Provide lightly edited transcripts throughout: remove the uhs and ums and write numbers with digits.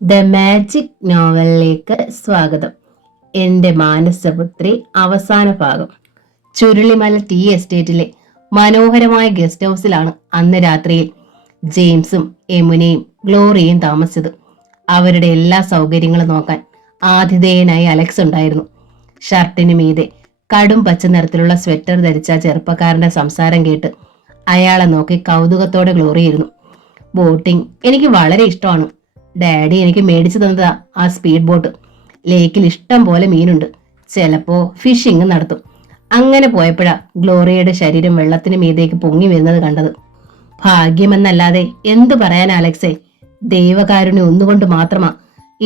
The magic നോവലിലേക്ക് സ്വാഗതം. എന്റെ മാനസപുത്രി അവസാന ഭാഗം. ചുരുളിമല ടീ എസ്റ്റേറ്റിലെ മനോഹരമായ ഗസ്റ്റ് ഹൗസിലാണ് അന്ന് രാത്രിയിൽ ജെയിംസും യമുനയും ഗ്ലോറിയയും താമസിച്ചത്. അവരുടെ എല്ലാ സൗകര്യങ്ങളും നോക്കാൻ ആതിഥേയനായി അലക്സ് ഉണ്ടായിരുന്നു. ഷർട്ടിന് മീതെ കടും പച്ച നിറത്തിലുള്ള സ്വെറ്റർ ധരിച്ച ചെറുപ്പക്കാരന്റെ സംസാരം കേട്ട് അയാളെ നോക്കി കൗതുകത്തോടെ ഗ്ലോറിയിരുന്നു. ബോട്ടിംഗ് എനിക്ക് വളരെ ഇഷ്ടമാണ്. ഡാഡി എനിക്ക് മേടിച്ചു തന്നതാ ആ സ്പീഡ് ബോട്ട്. ലേക്കിൽ ഇഷ്ടം പോലെ മീനുണ്ട്. ചിലപ്പോ ഫിഷിങ് നടത്തും. അങ്ങനെ പോയപ്പോഴാ ഗ്ലോറിയയുടെ ശരീരം വെള്ളത്തിന് മീതേക്ക് പൊങ്ങി വരുന്നത് കണ്ടത്. ഭാഗ്യമെന്നല്ലാതെ എന്തു പറയാൻ അലക്സേ, ദൈവകാരുണ്യം ഒന്നുകൊണ്ട് മാത്രമാ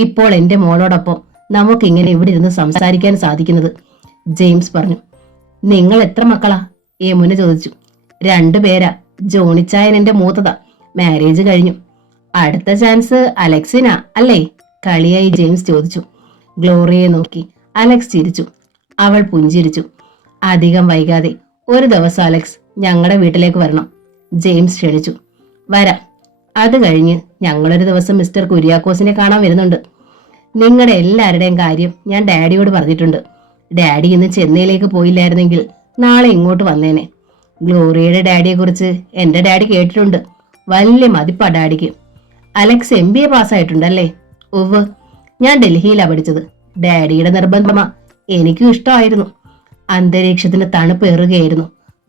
ഇപ്പോൾ എന്റെ മോളോടൊപ്പം നമുക്കിങ്ങനെ ഇവിടെ ഇരുന്ന് സംസാരിക്കാൻ സാധിക്കുന്നത്, ജെയിംസ് പറഞ്ഞു. നിങ്ങൾ എത്ര മക്കളാ? യമുന ചോദിച്ചു. 2 പേരാ. ജോണിച്ചായൻ എന്റെ മൂത്തതാ. മാരേജ് കഴിഞ്ഞു. അടുത്ത ചാൻസ് അലക്സിനാ അല്ലേ? കളിയായി ജെയിംസ് ചോദിച്ചു. ഗ്ലോറിയയെ നോക്കി അലക്സ് ചിരിച്ചു. അവൾ പുഞ്ചിരിച്ചു. അധികം വൈകാതെ ഒരു ദിവസം അലക്സ് ഞങ്ങളുടെ വീട്ടിലേക്ക് വരണം, ജെയിംസ് ക്ഷണിച്ചു. വരാം. അത് കഴിഞ്ഞ് ഞങ്ങളൊരു ദിവസം മിസ്റ്റർ കുര്യാക്കോസിനെ കാണാൻ വരുന്നുണ്ട്. നിങ്ങളുടെ എല്ലാവരുടെയും കാര്യം ഞാൻ ഡാഡിയോട് പറഞ്ഞിട്ടുണ്ട്. ഡാഡി ഇന്ന് ചെന്നൈയിലേക്ക് പോയില്ലായിരുന്നെങ്കിൽ നാളെ ഇങ്ങോട്ട് വന്നേനെ. ഗ്ലോറിയയുടെ ഡാഡിയെ കുറിച്ച് എന്റെ ഡാഡി കേട്ടിട്ടുണ്ട്. വലിയ മതിപ്പാ ഡാഡിക്ക്. Alex MBA പാസ്സായിട്ടുണ്ടല്ലേ? ഉവ്, ഞാൻ ഡൽഹിയിലാ പഠിച്ചത്. ഡാഡിയുടെ നിർബന്ധമാ. എനിക്കും ഇഷ്ടമായിരുന്നു. അന്തരീക്ഷത്തിന് തണുപ്പ് ഏറുകയായിരുന്നു.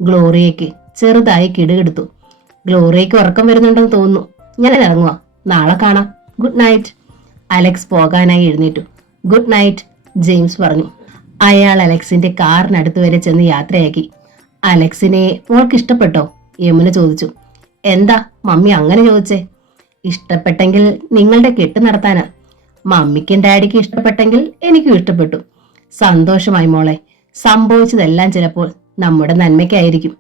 ഗ്ലോറിയയ്ക്ക് ചെറുതായി കിടുകിടുത്തു. ഗ്ലോറിയയ്ക്ക് ഉറക്കം വരുന്നുണ്ടെന്ന് തോന്നുന്നു. ഞാൻ ഇറങ്ങുക. നാളെ കാണാം. Good night. അലക്സ് പോകാനായി എഴുന്നേറ്റു. ഗുഡ് നൈറ്റ്, ജെയിംസ് പറഞ്ഞു. അയാൾ അലക്സിന്റെ കാറിനടുത്ത് വരെ ചെന്ന് യാത്രയാക്കി. അലക്സിനെ മോൾക്ക് ഇഷ്ടപ്പെട്ടോ? യമുന ചോദിച്ചു. എന്താ മമ്മി അങ്ങനെ ചോദിച്ചേ? ഇഷ്ടപ്പെട്ടെങ്കിൽ നിങ്ങളുടെ കെട്ട് നടത്താനാ. മമ്മിക്കും ഡാഡിക്കും ഇഷ്ടപ്പെട്ടെങ്കിൽ എനിക്കും ഇഷ്ടപ്പെട്ടു. സന്തോഷമായി മോളെ. സംഭവിച്ചതെല്ലാം ചിലപ്പോൾ നമ്മുടെ നന്മയ്ക്കായിരിക്കും.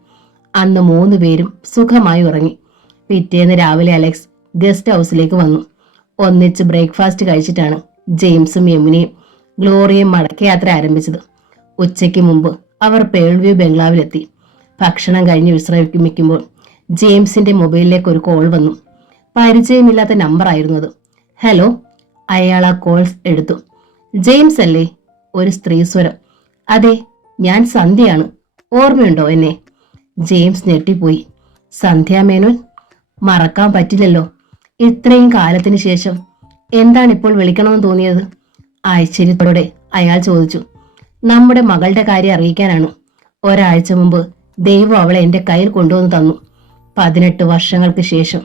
അന്ന് 3 പേരും സുഖമായി ഉറങ്ങി. പിറ്റേന്ന് രാവിലെ അലക്സ് ഗസ്റ്റ് ഹൗസിലേക്ക് വന്നു. ഒന്നിച്ച് ബ്രേക്ക്ഫാസ്റ്റ് കഴിച്ചിട്ടാണ് ജെയിംസും യമുനയും ഗ്ലോറിയയും മടക്കയാത്ര ആരംഭിച്ചത്. ഉച്ചയ്ക്ക് മുമ്പ് അവർ പേൾവ്യൂ ബംഗ്ലാവിലെത്തി. ഭക്ഷണം കഴിഞ്ഞ് വിശ്രമിക്കുമ്പോൾ ജെയിംസിന്റെ മൊബൈലിലേക്ക് ഒരു കോൾ വന്നു. പരിചയമില്ലാത്ത നമ്പറായിരുന്നു അത്. ഹലോ. അയാൾ ആ കോൾ എടുത്തു. ജെയിംസ് അല്ലേ? ഒരു സ്ത്രീ സ്വരം. അതെ, ഞാൻ സന്ധ്യയാണ്. ഓർമ്മയുണ്ടോ എന്നെ? ജെയിംസ് ഞെട്ടിപ്പോയി. സന്ധ്യ മേനോൻ? മറക്കാൻ പറ്റില്ലല്ലോ. ഇത്രയും കാലത്തിന് ശേഷം എന്താണിപ്പോൾ വിളിക്കണമെന്ന് തോന്നിയത്? ആശ്ചര്യത്തോടെ അയാൾ ചോദിച്ചു. നമ്മുടെ മകളുടെ കാര്യം അറിയിക്കാനാണ്. ഒരാഴ്ച മുമ്പ് ദൈവം അവളെ എന്റെ കയ്യിൽ കൊണ്ടുവന്ന് തന്നു. 18 വർഷങ്ങൾക്ക് ശേഷം.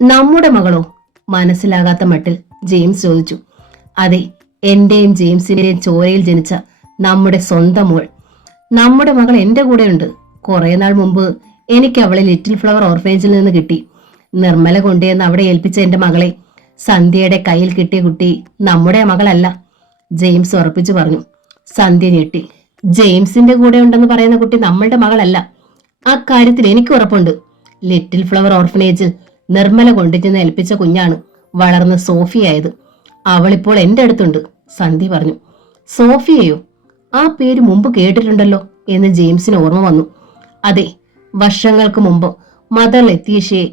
നമ്മുടെ മകളോ? മനസ്സിലാകാത്ത മട്ടിൽ ജെയിംസ് ചോദിച്ചു. അതെ, എന്റെയും ജെയിംസിന്റെയും ചോരയിൽ ജനിച്ച നമ്മുടെ സ്വന്തം മോൾ. നമ്മുടെ മകൾ എന്റെ കൂടെയുണ്ട്. കുറെ നാൾ മുമ്പ് എനിക്ക് അവളെ ലിറ്റിൽ ഫ്ലവർ ഓർഫനേജിൽ നിന്ന് കിട്ടി. നിർമ്മല കൊണ്ടുവന്ന് അവിടെ ഏൽപ്പിച്ച എന്റെ മകളെ സന്ധ്യയുടെ കയ്യിൽ കിട്ടിയ കുട്ടി നമ്മുടെ മകളല്ല, ജെയിംസ് ഉറപ്പിച്ചു പറഞ്ഞു. സന്ധ്യ ഞെട്ടി. ജെയിംസിന്റെ കൂടെ ഉണ്ടെന്ന് പറയുന്ന കുട്ടി നമ്മളുടെ മകളല്ല. അക്കാര്യത്തിൽ എനിക്ക് ഉറപ്പുണ്ട്. ലിറ്റിൽ ഫ്ലവർ ഓർഫനേജിൽ നിർമ്മല കൊണ്ടുചെന്ന് ഏൽപ്പിച്ച കുഞ്ഞാണ് വളർന്ന് സോഫിയായത്. അവളിപ്പോൾ എന്റെ അടുത്തുണ്ട്, സന്ധ്യ പറഞ്ഞു. സോഫിയയോ? ആ പേര് മുമ്പ് കേട്ടിട്ടുണ്ടല്ലോ എന്ന് ജെയിംസിന് ഓർമ്മ വന്നു. അതെ, വർഷങ്ങൾക്ക് മുമ്പ് മദർ ലത്തീഷയെ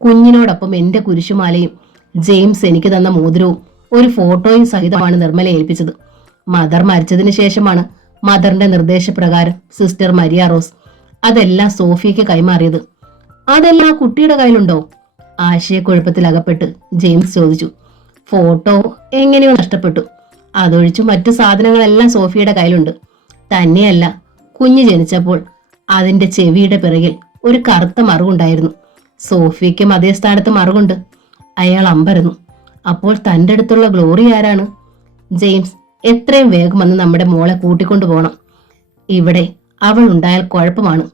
കുഞ്ഞിനോടൊപ്പം എന്റെ കുരിശുമാലയും ജെയിംസ് എനിക്ക് തന്ന മോതിരവും ഒരു ഫോട്ടോയും സഹിതമാണ് നിർമ്മല ഏൽപ്പിച്ചത്. മദർ മരിച്ചതിന് ശേഷമാണ് മദറിന്റെ നിർദ്ദേശപ്രകാരം സിസ്റ്റർ മരിയ റോസ് അതെല്ലാം സോഫിയയ്ക്ക് കൈമാറിയത്. അതെല്ലാം ആ കുട്ടിയുടെ കയ്യിലുണ്ടോ? ആശയക്കുഴപ്പത്തിൽ അകപ്പെട്ട് ജെയിംസ് ചോദിച്ചു. ഫോട്ടോ എങ്ങനെയോ നഷ്ടപ്പെട്ടു. അതൊഴിച്ചു മറ്റു സാധനങ്ങളെല്ലാം സോഫിയുടെ കയ്യിലുണ്ട്. തന്നെയല്ല, കുഞ്ഞ് ജനിച്ചപ്പോൾ അതിന്റെ ചെവിയുടെ പിറകിൽ ഒരു കറുത്ത മറുകുണ്ടായിരുന്നു. സോഫിയയ്ക്കും അതേ സ്ഥാനത്ത് മറുകുണ്ട്. അയാൾ അമ്പരന്നു. അപ്പോൾ തന്റെ അടുത്തുള്ള ഗ്ലോറി ആരാണ്? ജെയിംസ്, എത്രയും വേഗം വന്ന് നമ്മുടെ മോളെ കൂട്ടിക്കൊണ്ടു പോകണം. ഇവിടെ അവൾ ഉണ്ടായാൽ കുഴപ്പമാണ്.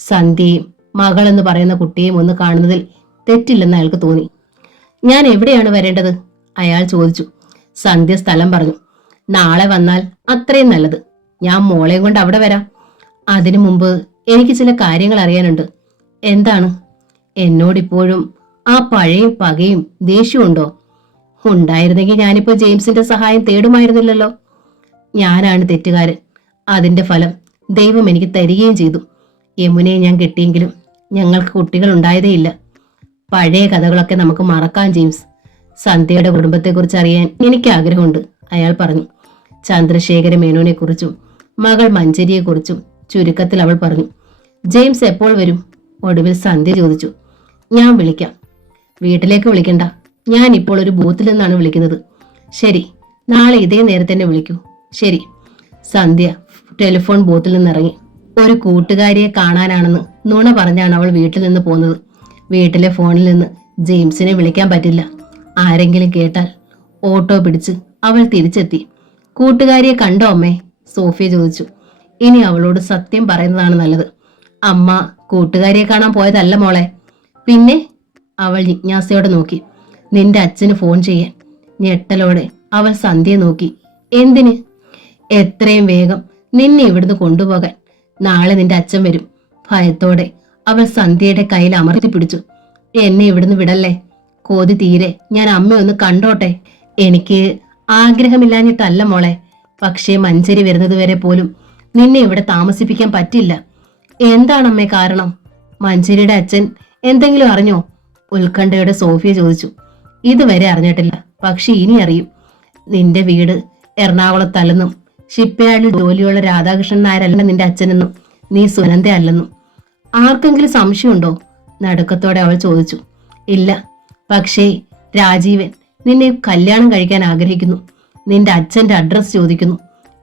സന്ധ്യയും മകളെന്ന് പറയുന്ന കുട്ടിയെയും ഒന്ന് കാണുന്നതിൽ തെറ്റില്ലെന്ന് അയാൾക്ക് തോന്നി. ഞാൻ എവിടെയാണ് വരേണ്ടത്? അയാൾ ചോദിച്ചു. സന്ധ്യ സ്ഥലം പറഞ്ഞു. നാളെ വന്നാൽ അത്രയും നല്ലത്. ഞാൻ മോളെയും കൊണ്ട് അവിടെ വരാം. അതിനു മുമ്പ് എനിക്ക് ചില കാര്യങ്ങൾ അറിയാനുണ്ട്. എന്താണ്? എന്നോടിപ്പോഴും ആ പഴയ പകയും ദേഷ്യവും ഉണ്ടോ? ഉണ്ടായിരുന്നെങ്കിൽ ഞാനിപ്പോ ജെയിംസിന്റെ സഹായം തേടുമായിരുന്നില്ലല്ലോ. ഞാനാണ് തെറ്റുകാരൻ. അതിന്റെ ഫലം ദൈവം എനിക്ക് തരികയും ചെയ്തു. യമുനയെ ഞാൻ കെട്ടിയെങ്കിലും ഞങ്ങൾക്ക് കുട്ടികൾ ഉണ്ടായതേയില്ല. പഴയ കഥകളൊക്കെ നമുക്ക് മറക്കാം ജെയിംസ്. സന്ധ്യയുടെ കുടുംബത്തെക്കുറിച്ച് അറിയാൻ എനിക്ക് ആഗ്രഹമുണ്ട്, അയാൾ പറഞ്ഞു. ചന്ദ്രശേഖര മേനോനെ കുറിച്ചും മകൾ മഞ്ചരിയെക്കുറിച്ചും ചുരുക്കത്തിൽ അവൾ പറഞ്ഞു. ജെയിംസ് എപ്പോൾ വരും? ഒടുവിൽ സന്ധ്യ ചോദിച്ചു. ഞാൻ വിളിക്കാം. വീട്ടിലേക്ക് വിളിക്കണ്ട, ഞാൻ ഇപ്പോൾ ഒരു ബൂത്തിൽ നിന്നാണ് വിളിക്കുന്നത്. ശരി, നാളെ ഇതേ നേരത്തെ തന്നെ വിളിക്കൂ. ശരി. സന്ധ്യ ടെലിഫോൺ ബൂത്തിൽ നിന്നിറങ്ങി. ഒരു കൂട്ടുകാരിയെ കാണാനാണെന്ന് നുണ പറഞ്ഞാണ് അവൾ വീട്ടിൽ നിന്ന് പോന്നത്. വീട്ടിലെ ഫോണിൽ നിന്ന് ജെയിംസിനെ വിളിക്കാൻ പറ്റില്ല. ആരെങ്കിലും കേട്ടാൽ. ഓട്ടോ പിടിച്ച് അവൾ തിരിച്ചെത്തി. കൂട്ടുകാരിയെ കണ്ടോ അമ്മേ? സോഫിയ ചോദിച്ചു. ഇനി അവളോട് സത്യം പറയുന്നതാണ് നല്ലത്. അമ്മ കൂട്ടുകാരിയെ കാണാൻ പോയതല്ല മോളെ. പിന്നെ? അവൾ ജിജ്ഞാസയോടെ നോക്കി. നിന്റെ അച്ഛന് ഫോൺ ചെയ്യാൻ. ഞെട്ടലോടെ അവൾ സന്ധ്യയെ നോക്കി. എന്തിന്? എത്രയും വേഗം നിന്നെ ഇവിടുന്ന് കൊണ്ടുപോകാൻ. നാളെ നിന്റെ അച്ഛൻ വരും. ഭയത്തോടെ അവൾ സന്ധ്യയുടെ കയ്യിൽ അമർത്തി പിടിച്ചു. എന്നെ ഇവിടുന്ന് വിടല്ലേ. കോതി തീരെ ഞാൻ അമ്മയൊന്ന് കണ്ടോട്ടെ. എനിക്ക് ആഗ്രഹമില്ലാഞ്ഞിട്ടല്ല മോളെ. പക്ഷേ മഞ്ചരി വരുന്നത് വരെ പോലും നിന്നെ ഇവിടെ താമസിപ്പിക്കാൻ പറ്റില്ല. എന്താണമ്മേ കാരണം? മഞ്ചരിയുടെ അച്ഛൻ എന്തെങ്കിലും അറിഞ്ഞോ? ഉത്കണ്ഠയുടെ സോഫിയ ചോദിച്ചു. ഇതുവരെ അറിഞ്ഞിട്ടില്ല, പക്ഷെ ഇനി അറിയും. നിന്റെ വീട് എറണാകുളത്തല്ലെന്നും ഷിപ്പ്യാർഡിൽ ജോലിയുള്ള രാധാകൃഷ്ണൻ നായരല്ല നിന്റെ അച്ഛനെന്നും നീ സുനന്ദ അല്ലെന്നും ആർക്കെങ്കിലും സംശയമുണ്ടോ? നടുക്കത്തോടെ അവൾ ചോദിച്ചു. ഇല്ല, പക്ഷേ രാജീവൻ നിന്നെ കല്യാണം കഴിക്കാൻ ആഗ്രഹിക്കുന്നു. നിന്റെ അച്ഛന്റെ അഡ്രസ് ചോദിക്കുന്നു.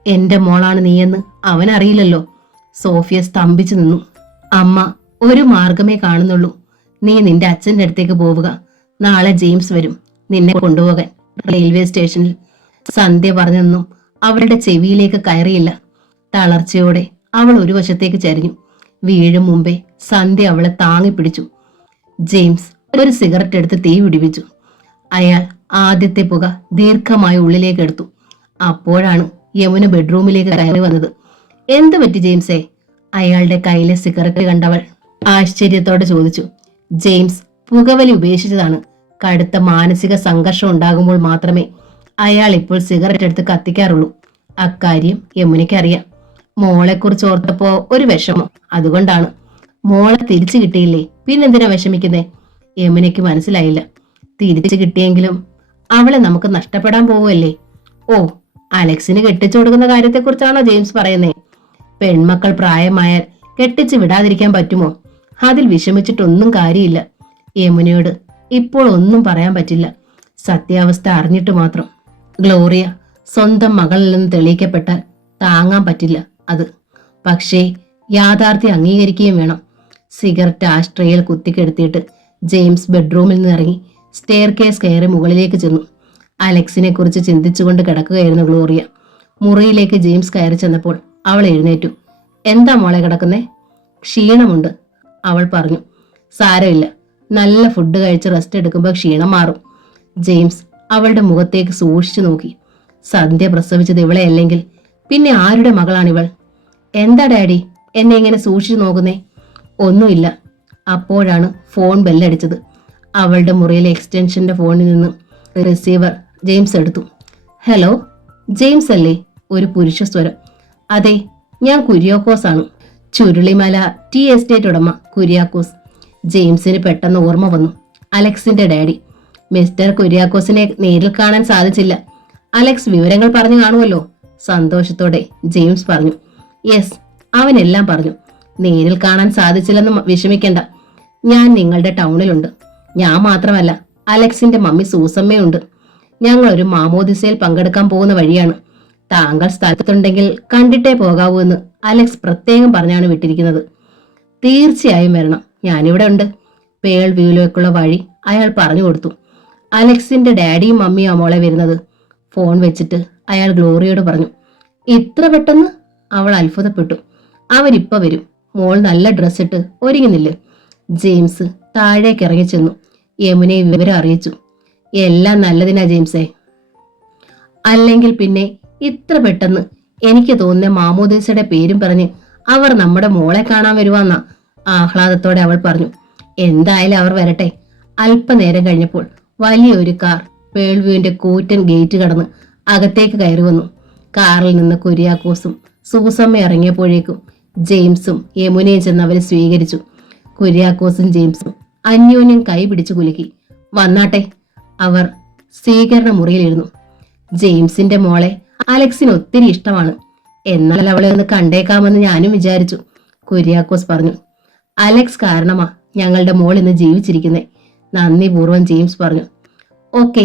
എന്റെ മോളാണ് നീയെന്ന് അവനറിയില്ലല്ലോ. സോഫിയ സ്തംഭിച്ചു നിന്നു. അമ്മ ഒരു മാർഗമേ കാണുന്നുള്ളൂ. നീ നിന്റെ അച്ഛന്റെ അടുത്തേക്ക് പോവുക. നാളെ ജെയിംസ് വരും നിന്നെ കൊണ്ടുപോകാൻ. റെയിൽവേ സ്റ്റേഷനിൽ. സന്ധ്യ പറഞ്ഞൊന്നും അവളുടെ ചെവിയിലേക്ക് കയറിയില്ല. തളർച്ചയോടെ അവൾ ഒരു വശത്തേക്ക് ചരിഞ്ഞു. വീഴും മുമ്പേ സന്ധ്യ അവളെ താങ്ങി പിടിച്ചു. ജെയിംസ് ഒരു സിഗരറ്റ് എടുത്ത് തീ പിടിപ്പിച്ചു. അയാൾ ആദ്യത്തെ പുക ദീർഘമായി ഉള്ളിലേക്ക് എടുത്തു. അപ്പോഴാണ് യമുന ബെഡ്റൂമിലേക്ക് കയറി വന്നത്. എന്ത് പറ്റി ജെയിംസേ? അയാളുടെ കയ്യിലെ സിഗരറ്റ് കണ്ടവൾ ആശ്ചര്യത്തോടെ ചോദിച്ചു. ജെയിംസ് പുകവലി ഉപേക്ഷിച്ചതാണ്. കടുത്ത മാനസിക സംഘർഷം ഉണ്ടാകുമ്പോൾ മാത്രമേ അയാൾ ഇപ്പോൾ സിഗരറ്റ് എടുത്ത് കത്തിക്കാറുള്ളൂ. അക്കാര്യം യമുനയ്ക്ക് അറിയാം. മോളെക്കുറിച്ച് ഓർത്തപ്പോ ഒരു വിഷമം, അതുകൊണ്ടാണ്. മോളെ തിരിച്ചു കിട്ടിയില്ലേ, പിന്നെന്തിനാ വിഷമിക്കുന്നേ? യമുനയ്ക്ക് മനസ്സിലായില്ല. തിരിച്ചു കിട്ടിയെങ്കിലും അവളെ നമുക്ക് നഷ്ടപ്പെടാൻ പോവുമല്ലേ. ഓ, അലക്സിന് കെട്ടിച്ചു കൊടുക്കുന്ന കാര്യത്തെക്കുറിച്ചാണോ ജെയിംസ് പറയുന്നേ? പെൺമക്കൾ പ്രായമായാൽ കെട്ടിച്ചു വിടാതിരിക്കാൻ പറ്റുമോ? അതിൽ വിഷമിച്ചിട്ടൊന്നും കാര്യമില്ല. യമുനയോട് ഇപ്പോൾ ഒന്നും പറയാൻ പറ്റില്ല. സത്യാവസ്ഥ അറിഞ്ഞിട്ട് മാത്രം. ഗ്ലോറിയ സ്വന്തം മകളിൽ നിന്ന് തെളിയിക്കപ്പെട്ടാൽ താങ്ങാൻ പറ്റില്ല അത്. പക്ഷേ യാഥാർത്ഥ്യം അംഗീകരിക്കുകയും വേണം. സിഗരറ്റ് ആഷ്ട്രയിൽ കുത്തിക്കെടുത്തിയിട്ട് ജെയിംസ് ബെഡ്റൂമിൽ നിന്ന് ഇറങ്ങി സ്റ്റെയർ കേസ് കയറി മുകളിലേക്ക് ചെന്നു. അലക്സിനെ കുറിച്ച് ചിന്തിച്ചുകൊണ്ട് കിടക്കുകയായിരുന്നു ഗ്ലോറിയ. മുറിയിലേക്ക് ജെയിംസ് കയറി ചെന്നപ്പോൾ അവൾ എഴുന്നേറ്റു. എന്താ മോളെ കിടക്കുന്നേ? ക്ഷീണമുണ്ട്, അവൾ പറഞ്ഞു. സാരമില്ല, നല്ല ഫുഡ് കഴിച്ച് റെസ്റ്റ് എടുക്കുമ്പോൾ ക്ഷീണം മാറും. ജെയിംസ് അവളുടെ മുഖത്തേക്ക് സൂക്ഷിച്ചു നോക്കി. സന്ധ്യ പ്രസവിച്ചത് ഇവളെ അല്ലെങ്കിൽ പിന്നെ ആരുടെ മകളാണിവൾ? എന്താ ഡാഡി എന്നെ ഇങ്ങനെ സൂക്ഷിച്ചു നോക്കുന്നേ? ഒന്നുമില്ല. അപ്പോഴാണ് ഫോൺ ബെല്ലടിച്ചത്. അവളുടെ മുറിയിലെ എക്സ്റ്റൻഷന്റെ ഫോണിൽ നിന്ന് റിസീവർ ജെയിംസ് എടുത്തു. ഹലോ, ജെയിംസ് അല്ലേ? ഒരു പുരുഷ സ്വരം. അതെ, ഞാൻ കുര്യാക്കോസ് ആണ്. ചുരുളിമല ടി എസ്റ്റേറ്റ് ഉടമ കുര്യാക്കോസ്. ജെയിംസിന് പെട്ടെന്ന് ഓർമ്മ വന്നു. അലക്സിന്റെ ഡാഡി. മിസ്റ്റർ കുര്യാക്കോസിനെ നേരിൽ കാണാൻ സാധിച്ചില്ല. അലക്സ് വിവരങ്ങൾ പറഞ്ഞു കാണുമല്ലോ. സന്തോഷത്തോടെ ജെയിംസ് പറഞ്ഞു. യെസ്, അവനെല്ലാം പറഞ്ഞു. നേരിൽ കാണാൻ സാധിച്ചില്ലെന്ന് വിഷമിക്കണ്ട. ഞാൻ നിങ്ങളുടെ ടൗണിലുണ്ട്. ഞാൻ മാത്രമല്ല, അലക്സിന്റെ മമ്മി സൂസമ്മയുണ്ട്. ഞങ്ങൾ ഒരു മാമോദിസയിൽ പങ്കെടുക്കാൻ പോകുന്ന വഴിയാണ്. താങ്കൾ സ്ഥലത്തുണ്ടെങ്കിൽ കണ്ടിട്ടേ പോകാവൂ എന്ന് അലക്സ് പ്രത്യേകം പറഞ്ഞാണ് വിട്ടിരിക്കുന്നത്. തീർച്ചയായും വരണം, ഞാനിവിടെ ഉണ്ട്. പേൾ വ്യൂയിലേക്കുള്ള വഴി അയാൾ പറഞ്ഞു കൊടുത്തു. അലക്സിന്റെ ഡാഡിയും മമ്മിയും മോളെ വരുന്നത്. ഫോൺ വെച്ചിട്ട് അയാൾ ഗ്ലോറിയോട് പറഞ്ഞു. ഇത്ര പെട്ടെന്ന്? അവൾ അത്ഭുതപ്പെട്ടു. അവരിപ്പ വരും. മോൾ നല്ല ഡ്രസ് ഇട്ട് ഒരുങ്ങുന്നില്ലേ? ജെയിംസ് താഴേക്ക് ഇറങ്ങി ചെന്നു. യമുനയെ വിവരം അറിയിച്ചു. എല്ലാം നല്ലതിനാ ജെയിംസേ. അല്ലെങ്കിൽ പിന്നെ ഇത്ര പെട്ടെന്ന്? എനിക്ക് തോന്നുന്ന മാമോദീസയുടെ പേരും പറഞ്ഞ് അവർ നമ്മുടെ മോളെ കാണാൻ വരുവാന്നാ. ആഹ്ലാദത്തോടെ അവൾ പറഞ്ഞു. എന്തായാലും അവർ വരട്ടെ. അല്പനേരം കഴിഞ്ഞപ്പോൾ വലിയൊരു കാർ പേൾവ്യൂവിന്റെ കൂറ്റൻ ഗേറ്റ് കടന്ന് അകത്തേക്ക് കയറി വന്നു. കാറിൽ നിന്ന് കുര്യാക്കോസും സൂസമ്മ ഇറങ്ങിയപ്പോഴേക്കും ജെയിംസും യമുനയും ചെന്ന് അവരെ സ്വീകരിച്ചു. കുര്യാക്കോസും ജെയിംസും അന്യോന്യം കൈ പിടിച്ചു കുലുക്കി. വന്നാട്ടെ. അവർ സ്വീകരണ മുറിയിലിരുന്നു. ജെയിംസിന്റെ മോളെ അലക്സിന് ഒത്തിരി ഇഷ്ടമാണ്. എന്നാൽ അവളെ ഒന്ന് കണ്ടേക്കാമെന്ന് ഞാനും വിചാരിച്ചു, കുര്യാക്കോസ് പറഞ്ഞു. അലക്സ് കാരണമാ ഞങ്ങളുടെ മോൾ ഇന്ന് ജീവിച്ചിരിക്കുന്നേ, നന്ദിപൂർവ്വം ജെയിംസ് പറഞ്ഞു. ഓക്കെ,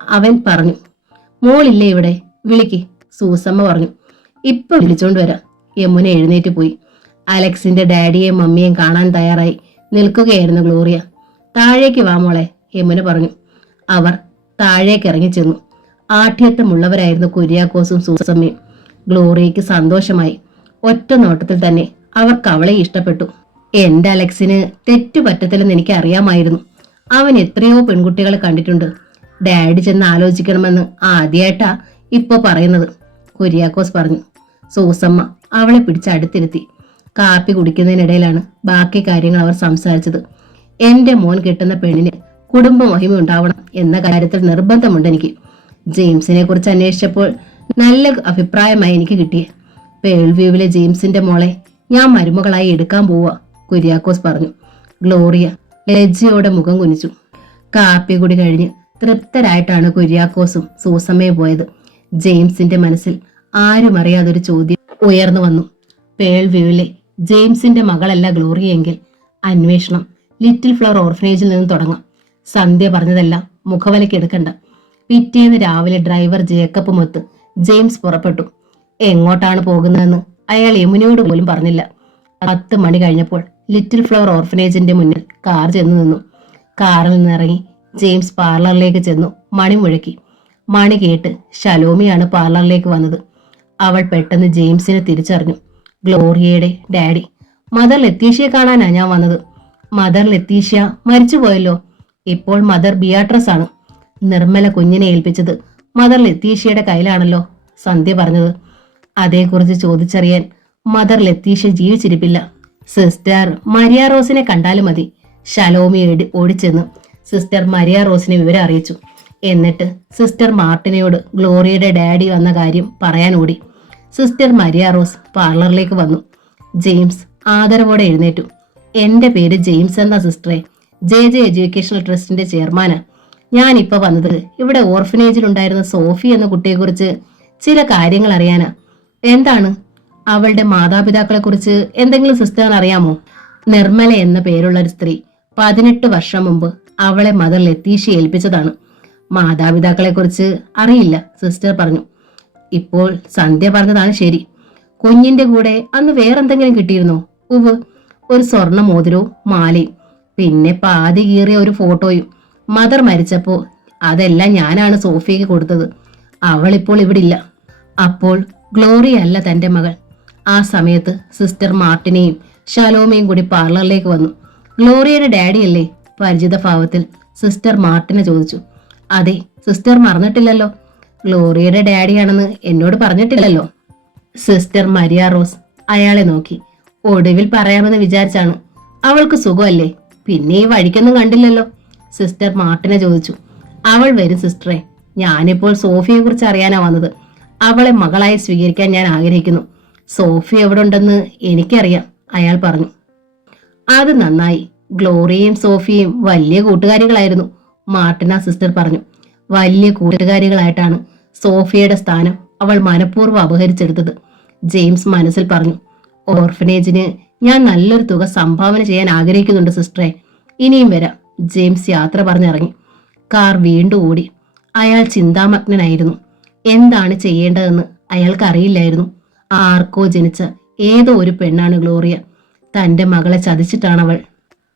അവൻ പറഞ്ഞു. മോളില്ലേ ഇവിടെ? വിളിക്ക്, സൂസമ്മ പറഞ്ഞു. ഇപ്പൊ വിളിച്ചോണ്ട് വരാം. യമുന എഴുന്നേറ്റ് പോയി. അലക്സിന്റെ ഡാഡിയെയും മമ്മിയെയും കാണാൻ തയ്യാറായി നിൽക്കുകയായിരുന്നു ഗ്ലോറിയ. താഴേക്ക് വാ മോളെ, യമുന പറഞ്ഞു. അവർ താഴേക്ക് ഇറങ്ങി ചെന്നു. ആഠ്യത്വമുള്ളവരായിരുന്നു കുര്യാക്കോസും സൂസമ്മയും. ഗ്ലോറിയയ്ക്ക് സന്തോഷമായി. ഒറ്റ നോട്ടത്തിൽ തന്നെ അവർക്ക് അവളെ ഇഷ്ടപ്പെട്ടു. എന്റെ അലക്സിന് തെറ്റുപറ്റത്തില്ലെന്ന് എനിക്ക് അറിയാമായിരുന്നു. അവൻ എത്രയോ പെൺകുട്ടികളെ കണ്ടിട്ടുണ്ട്. ഡാഡി ചെന്ന് ആലോചിക്കണമെന്ന് ആദ്യമായിട്ടാ ഇപ്പൊ പറയുന്നത്, കുര്യാക്കോസ് പറഞ്ഞു. സൂസമ്മ അവളെ പിടിച്ച് അടുത്തിരുത്തി. കാപ്പി കുടിക്കുന്നതിനിടയിലാണ് ബാക്കി കാര്യങ്ങൾ അവർ സംസാരിച്ചത്. എന്റെ മോൻ കിട്ടുന്ന പെണ്ണിന് കുടുംബ മഹിമ ഉണ്ടാവണം എന്ന കാര്യത്തിൽ നിർബന്ധമുണ്ട് എനിക്ക്. ജെയിംസിനെ കുറിച്ച് അന്വേഷിച്ചപ്പോൾ നല്ല അഭിപ്രായമായി എനിക്ക് കിട്ടിയേ. പേൾവ്യൂവിലെ ജെയിംസിന്റെ മോളെ ഞാൻ മരുമകളായി എടുക്കാൻ പോവാ, കുര്യാക്കോസ് പറഞ്ഞു. ഗ്ലോറിയ ലജ്ജയോടെ മുഖം കുനിച്ചു. കാപ്പി കുടി കഴിഞ്ഞ് തൃപ്തരായിട്ടാണ് കുര്യാക്കോസും സൂസമ്മയും പോയത്. ജെയിംസിന്റെ മനസ്സിൽ ആരും അറിയാതൊരു ചോദ്യം ഉയർന്നു വന്നു. പേൾവ്യൂവിലെ ജെയിംസിന്റെ മകളല്ല ഗ്ലോറിയെങ്കിൽ അന്വേഷണം ലിറ്റിൽ ഫ്ലവർ ഓർഫനേജിൽ നിന്ന് തുടങ്ങാം. സന്ധ്യ പറഞ്ഞതെല്ലാം മുഖവലയ്ക്ക് എടുക്കണ്ട. പിറ്റേന്ന് രാവിലെ ഡ്രൈവർ ജേക്കബുമൊത്ത് ജെയിംസ് പുറപ്പെട്ടു. എങ്ങോട്ടാണ് പോകുന്നതെന്ന് അയാൾ യമുനയോട് പോലും പറഞ്ഞില്ല. 10 മണി കഴിഞ്ഞപ്പോൾ ലിറ്റിൽ ഫ്ലവർ ഓർഫനേജിന്റെ മുന്നിൽ കാർ ചെന്നു നിന്നു. കാറിൽ നിന്നിറങ്ങി ജെയിംസ് പാർലറിലേക്ക് ചെന്നു മണി മുഴക്കി. മണി കേട്ട് ശലോമിയാണ് പാർലറിലേക്ക് വന്നത്. അവൾ പെട്ടെന്ന് ജെയിംസിനെ തിരിച്ചറിഞ്ഞു. ഗ്ലോറിയയുടെ ഡാഡി. മദർ ലത്തീഷ്യയെ കാണാനാ ഞാൻ വന്നത്. മദർ ലത്തീഷ്യ മരിച്ചുപോയല്ലോ. ഇപ്പോൾ മദർ ബിയാട്രസ് ആണ്. നിർമ്മല കുഞ്ഞിനെ ഏൽപ്പിച്ചത് മദർ ലത്തീഷ്യയുടെ കയ്യിലാണല്ലോ, സന്ധ്യ പറഞ്ഞത്. അതേക്കുറിച്ച് ചോദിച്ചറിയാൻ മദർ ലത്തീഷ്യ ജീവിച്ചിരിപ്പില്ല. സിസ്റ്റർ മരിയ റോസിനെ കണ്ടാലും മതി. ശലോമി ഓടിച്ചെന്ന് സിസ്റ്റർ മരിയ റോസിനെ വിവരം അറിയിച്ചു. എന്നിട്ട് സിസ്റ്റർ മാർട്ടിനയോട് ഗ്ലോറിയയുടെ ഡാഡി വന്ന കാര്യം പറയാൻ ഓടി. സിസ്റ്റർ മരിയ റോസ് പാർലറിലേക്ക് വന്നു. ജെയിംസ് ആദരവോടെ എഴുന്നേറ്റു. എന്റെ പേര് ജെയിംസ് എന്ന സിസ്റ്ററെ, JJ എഡ്യൂക്കേഷണൽ ട്രസ്റ്റിന്റെ ചെയർമാനാ. ഞാനിപ്പോ വന്നത് ഇവിടെ ഓർഫനേജിൽ ഉണ്ടായിരുന്ന സോഫി എന്ന കുട്ടിയെക്കുറിച്ച് ചില കാര്യങ്ങൾ അറിയാനാ. എന്താണ്? അവളുടെ മാതാപിതാക്കളെ കുറിച്ച് എന്തെങ്കിലും സിസ്റ്ററിന് അറിയാമോ? നിർമ്മല എന്ന പേരുള്ള ഒരു സ്ത്രീ 18 വർഷം മുമ്പ് അവളെ മദർ ലത്തീഷ്യ ഏൽപ്പിച്ചതാണ്. മാതാപിതാക്കളെ കുറിച്ച് അറിയില്ല, സിസ്റ്റർ പറഞ്ഞു. ഇപ്പോൾ സന്ധ്യ പറഞ്ഞതാണ് ശരി. കുഞ്ഞിന്റെ കൂടെ അന്ന് വേറെന്തെങ്കിലും കിട്ടിയിരുന്നോ? ഉവ്, ഒരു സ്വർണ്ണ മോതിരവും മാലയും, പിന്നെ പാതി കീറിയ ഒരു ഫോട്ടോയും. മദർ മരിച്ചപ്പോ അതെല്ലാം ഞാനാണ് സോഫിയക്ക് കൊടുത്തത്. അവളിപ്പോൾ ഇവിടെ ഇല്ല. അപ്പോൾ ഗ്ലോറിയ അല്ല തന്റെ മകൾ. ആ സമയത്ത് സിസ്റ്റർ മാർട്ടിനെയും ശലോമയും കൂടി പാർലറിലേക്ക് വന്നു. ഗ്ലോറിയയുടെ ഡാഡിയല്ലേ? പരിചിത ഭാവത്തിൽ സിസ്റ്റർ മാർട്ടിനെ ചോദിച്ചു. അതെ, സിസ്റ്റർ മറന്നിട്ടില്ലല്ലോ. ഗ്ലോറിയയുടെ ഡാഡിയാണെന്ന് എന്നോട് പറഞ്ഞിട്ടില്ലല്ലോ. സിസ്റ്റർ മരിയ റോസ് അയാളെ നോക്കി. ഒടുവിൽ പറയാമെന്ന് വിചാരിച്ചാണ്. അവൾക്ക് സുഖമല്ലേ? പിന്നെ ഈ വഴിക്കൊന്നും കണ്ടില്ലല്ലോ, സിസ്റ്റർ മാർട്ടിനെ ചോദിച്ചു. അവൾ വരും സിസ്റ്ററെ. ഞാനിപ്പോൾ സോഫിയെ കുറിച്ച് അറിയാനാ വന്നത്. അവളെ മകളായി സ്വീകരിക്കാൻ ഞാൻ ആഗ്രഹിക്കുന്നു. സോഫി എവിടെ ഉണ്ടെന്ന് എനിക്കറിയാം, അയാൾ പറഞ്ഞു. അത് നന്നായി. ഗ്ലോറിയയും സോഫിയയും വലിയ കൂട്ടുകാരികളായിരുന്നു, മാർട്ടിന സിസ്റ്റർ പറഞ്ഞു. വലിയ കൂട്ടുകാരികളായിട്ടാണ് സോഫിയയുടെ സ്ഥാനം അവൾ മനഃപൂർവ്വം അപഹരിച്ചെടുത്തത്, ജെയിംസ് മനസ്സിൽ പറഞ്ഞു. ഓർഫനേജിന് ഞാൻ നല്ലൊരു തുക സംഭാവന ചെയ്യാൻ ആഗ്രഹിക്കുന്നുണ്ട് സിസ്റ്ററെ. ഇനിയും വരാം, ജെയിംസ് യാത്ര പറഞ്ഞിറങ്ങി. കാർ വീണ്ടും ഓടി. അയാൾ ചിന്താമഗ്നനായിരുന്നു. എന്താണ് ചെയ്യേണ്ടതെന്ന് അയാൾക്ക് അറിയില്ലായിരുന്നു. ആർക്കോ ജനിച്ച ഏതോ ഒരു പെണ്ണാണ് ഗ്ലോറിയ. തന്റെ മകളെ ചതിച്ചിട്ടാണവൾ.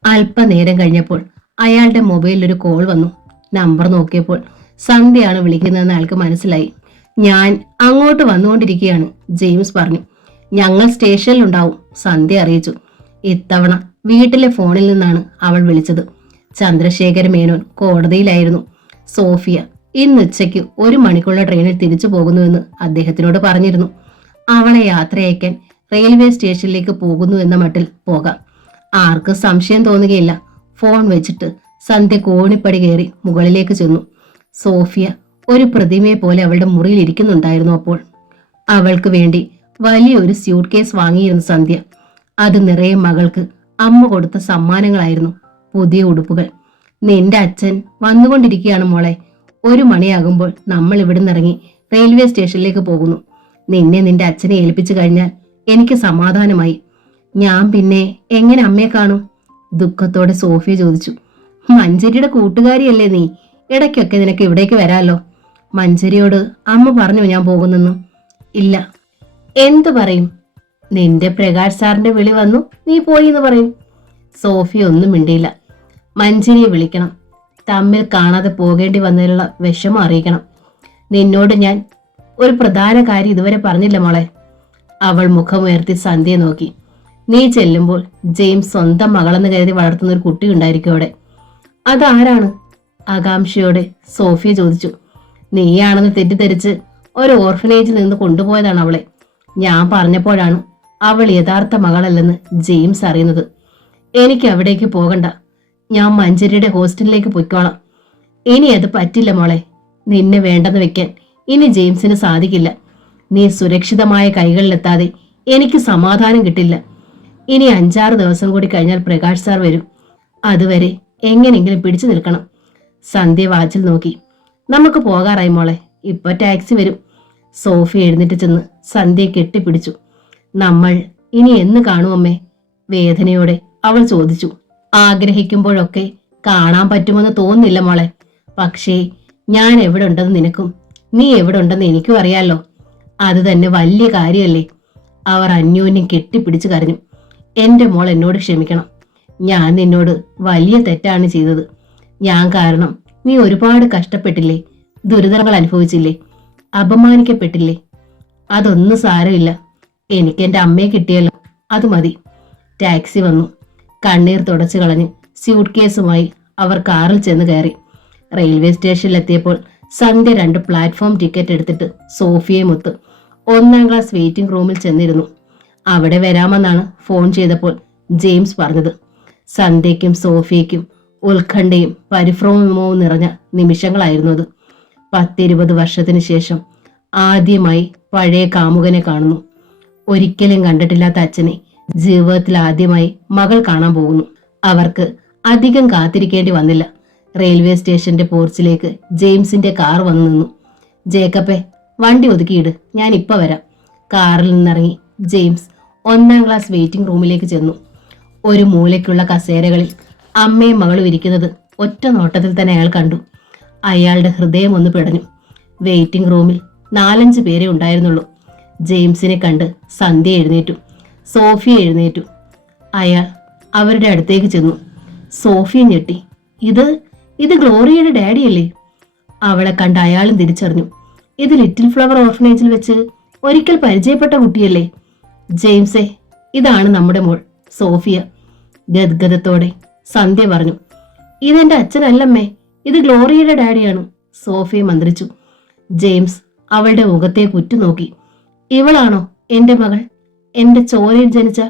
അല്പനേരം കഴിഞ്ഞപ്പോൾ അയാളുടെ മൊബൈലിൽ ഒരു കോൾ വന്നു. നമ്പർ നോക്കിയപ്പോൾ സന്ധ്യയാണ് വിളിക്കുന്നതെന്ന് അയാൾക്ക് മനസ്സിലായി. ഞാൻ അങ്ങോട്ട് വന്നുകൊണ്ടിരിക്കുകയാണ്, ജെയിംസ് പറഞ്ഞു. ഞങ്ങൾ സ്റ്റേഷനിലുണ്ടാവും, സന്ധ്യ അറിയിച്ചു. ഇത്തവണ വീട്ടിലെ ഫോണിൽ നിന്നാണ് അവൾ വിളിച്ചത്. ചന്ദ്രശേഖര മേനോൻ കോടതിയിലായിരുന്നു. സോഫിയ ഇന്ന് ഉച്ചയ്ക്ക് 1 മണിക്കുള്ള ട്രെയിനിൽ തിരിച്ചു പോകുന്നുവെന്ന് അദ്ദേഹത്തിനോട് പറഞ്ഞിരുന്നു. അവളെ യാത്രയയക്കാൻ റെയിൽവേ സ്റ്റേഷനിലേക്ക് പോകുന്നു എന്ന മട്ടിൽ പോകാം. ആർക്കും സംശയം തോന്നുകയില്ല. ഫോൺ വെച്ചിട്ട് സന്ധ്യ കോണിപ്പടി കയറി മുകളിലേക്ക് ചെന്നു. സോഫിയ ഒരു പ്രതിമയെ പോലെ അവളുടെ മുറിയിൽ ഇരിക്കുന്നുണ്ടായിരുന്നു. അപ്പോൾ അവൾക്ക് വേണ്ടി വലിയൊരു സ്യൂട്ട് കേസ് വാങ്ങിയിരുന്നു സന്ധ്യ. അത് നിറയെ മകൾക്ക് അമ്മ കൊടുത്ത സമ്മാനങ്ങളായിരുന്നു. പുതിയ ഉടുപ്പുകൾ. നിന്റെ അച്ഛൻ വന്നുകൊണ്ടിരിക്കുകയാണ് മോളെ, 1 മണിയാകുമ്പോൾ നമ്മൾ ഇവിടുന്ന് ഇറങ്ങി റെയിൽവേ സ്റ്റേഷനിലേക്ക് പോകുന്നു. നിന്നെ നിന്റെ അച്ഛനെ ഏൽപ്പിച്ചു കഴിഞ്ഞാൽ എനിക്ക് സമാധാനമായി. ഞാൻ പിന്നെ എങ്ങനെ അമ്മയെ കാണും? ദുഃഖത്തോടെ സോഫിയ ചോദിച്ചു. മഞ്ചരിയുടെ കൂട്ടുകാരിയല്ലേ നീ? ഇടയ്ക്കൊക്കെ നിനക്ക് ഇവിടേക്ക് വരാലോ. മഞ്ചരിയോട് അമ്മ പറഞ്ഞു ഞാൻ പോകുന്നെന്ന്. ഇല്ല. എന്തു പറയും? നിന്റെ പ്രകാശ് സാറിന്റെ വിളി വന്നു, നീ പോയി എന്ന് പറയും. സോഫിയ ഒന്നും മിണ്ടിയില്ല. മഞ്ചരിയെ വിളിക്കണം. തമ്മിൽ കാണാതെ പോകേണ്ടി വന്നതിലുള്ള വിഷമം അറിയിക്കണം. നിന്നോട് ഞാൻ ഒരു പ്രധാന കാര്യം ഇതുവരെ പറഞ്ഞില്ല മോളെ. അവൾ മുഖമുയർത്തി സന്ധ്യയെ നോക്കി. നീ ചെല്ലുമ്പോൾ ജെയിംസ് സ്വന്തം മകളെന്ന് കരുതി വളർത്തുന്ന ഒരു കുട്ടി ഉണ്ടായിരിക്കും അവിടെ. അതാരാണ്? ആകാംക്ഷയോടെ സോഫിയ ചോദിച്ചു. നീയാണെന്ന് തെറ്റിദ്ധരിച്ച് ഒരു ഓർഫനേജിൽ നിന്ന് കൊണ്ടുപോയതാണ് അവളെ. ഞാൻ പറഞ്ഞപ്പോഴാണ് അവൾ യഥാർത്ഥ മകളല്ലെന്ന് ജെയിംസ് അറിയുന്നത്. എനിക്ക് അവിടേക്ക് പോകണ്ട. ഞാൻ മഞ്ചേരിയുടെ ഹോസ്റ്റലിലേക്ക് പൊയ്ക്കോളാം. ഇനി അത് പറ്റില്ല മോളെ. നിന്നെ വേണ്ടെന്ന് വെക്കാൻ ഇനി ജെയിംസിന് സാധിക്കില്ല. നീ സുരക്ഷിതമായ കൈകളിലെത്താതെ എനിക്ക് സമാധാനം കിട്ടില്ല. ഇനി 5-6 ദിവസം കൂടി കഴിഞ്ഞാൽ പ്രകാശ് സാർ വരും. അതുവരെ എങ്ങനെയെങ്കിലും പിടിച്ചു നിൽക്കണം. സന്ധ്യ വാച്ചിൽ നോക്കി. നമുക്ക് പോകാറായി മോളെ. ഇപ്പൊ ടാക്സി വരും. സോഫി എഴുന്നേറ്റ് ചെന്ന് സന്ധ്യയെ കെട്ടിപ്പിടിച്ചു. നമ്മൾ ഇനി എന്ന് കാണുമമ്മേ? വേദനയോടെ അവൾ ചോദിച്ചു. ആഗ്രഹിക്കുമ്പോഴൊക്കെ കാണാൻ പറ്റുമെന്ന് തോന്നുന്നില്ല മോളെ. പക്ഷേ ഞാൻ എവിടെ ഉണ്ടെന്ന് നിനക്കും നീ എവിടെ ഉണ്ടെന്ന് എനിക്കും അറിയാലോ. അത് തന്നെ വലിയ കാര്യമല്ലേ. അവർ അന്യോന്യം കെട്ടിപ്പിടിച്ചു കരഞ്ഞു. എന്റെ മോൾ എന്നോട് ക്ഷമിക്കണം. ഞാൻ നിന്നോട് വലിയ തെറ്റാണ് ചെയ്തത്. ഞാൻ കാരണം നീ ഒരുപാട് കഷ്ടപ്പെട്ടില്ലേ, ദുരിതങ്ങൾ അനുഭവിച്ചില്ലേ, അപമാനിക്കപ്പെട്ടില്ലേ? അതൊന്നും സാരമില്ല. എനിക്ക് എന്റെ അമ്മയെ കിട്ടിയല്ലോ, അത് മതി. ടാക്സി വന്നു. കണ്ണീർ തുടച്ചു കളഞ്ഞ് സ്യൂട്ട് കേസുമായി അവർ കാറിൽ ചെന്ന് കയറി. റെയിൽവേ സ്റ്റേഷനിലെത്തിയപ്പോൾ സന്ധ്യ 2 പ്ലാറ്റ്ഫോം ടിക്കറ്റ് എടുത്തിട്ട് സോഫിയെ മുത്ത് 1-ാം ക്ലാസ് വെയിറ്റിംഗ് റൂമിൽ ചെന്നിരുന്നു. അവിടെ വരാമെന്നാണ് ഫോൺ ചെയ്തപ്പോൾ ജെയിംസ് പറഞ്ഞത്. സന്ധ്യയ്ക്കും സോഫിയയ്ക്കും ഉത്കണ്ഠയും പരിഭ്രമവും നിറഞ്ഞ നിമിഷങ്ങളായിരുന്നു അത്. 10-20 വർഷത്തിന് ശേഷം ആദ്യമായി പഴയ കാമുകനെ കാണുന്നു. ഒരിക്കലും കണ്ടിട്ടില്ലാത്ത അച്ഛനെ ജീവിതത്തിൽ ആദ്യമായി മകൾ കാണാൻ പോകുന്നു. അവർക്ക് അധികം കാത്തിരിക്കേണ്ടി വന്നില്ല. റെയിൽവേ സ്റ്റേഷന്റെ പോർച്ചിലേക്ക് ജെയിംസിന്റെ കാർ വന്നു നിന്നു. ജേക്കബേ, വണ്ടി ഒതുക്കിയിട്, ഞാൻ ഇപ്പൊ വരാം. കാറിൽ നിന്നിറങ്ങി ജെയിംസ് 1-ാം ക്ലാസ് വെയിറ്റിംഗ് റൂമിലേക്ക് ചെന്നു. ഒരു മൂലയ്ക്കുള്ള കസേരകളിൽ അമ്മയും മകളും ഇരിക്കുന്നത് ഒറ്റ നോട്ടത്തിൽ തന്നെ അയാൾ കണ്ടു. അയാളുടെ ഹൃദയം ഒന്ന് പിടഞ്ഞു. വെയിറ്റിംഗ് റൂമിൽ 4-5 പേരെ ഉണ്ടായിരുന്നുള്ളൂ. ജെയിംസിനെ കണ്ട് സന്ധ്യ എഴുന്നേറ്റു. സോഫിയ എഴുന്നേറ്റു. അയാൾ അവരുടെ അടുത്തേക്ക് ചെന്നു. സോഫിയ ഞെട്ടി. ഇത് ഗ്ലോറിയയുടെ ഡാഡിയല്ലേ? അവളെ കണ്ട് അയാളും തിരിച്ചറിഞ്ഞു. ഇത് ലിറ്റിൽ ഫ്ലവർ ഓർഫനേജിൽ വെച്ച് ഒരിക്കൽ പരിചയപ്പെട്ട കുട്ടിയല്ലേ? ജെയിംസേ, ഇതാണ് നമ്മുടെ മോൾ സോഫിയ. ഗദ്ഗദത്തോടെ സന്ധ്യ പറഞ്ഞു. ഇതെന്റെ അച്ഛനല്ലമ്മേ, ഇത് ഗ്ലോറിയയുടെ ഡാഡിയാണ്. സോഫിയ മന്ത്രിച്ചു. ജെയിംസ് അവളുടെ മുഖത്തേക്ക് ഉറ്റുനോക്കി. ഇവളാണോ എന്റെ മകൾ, എന്റെ ചോരയിൽ ജനിച്ച?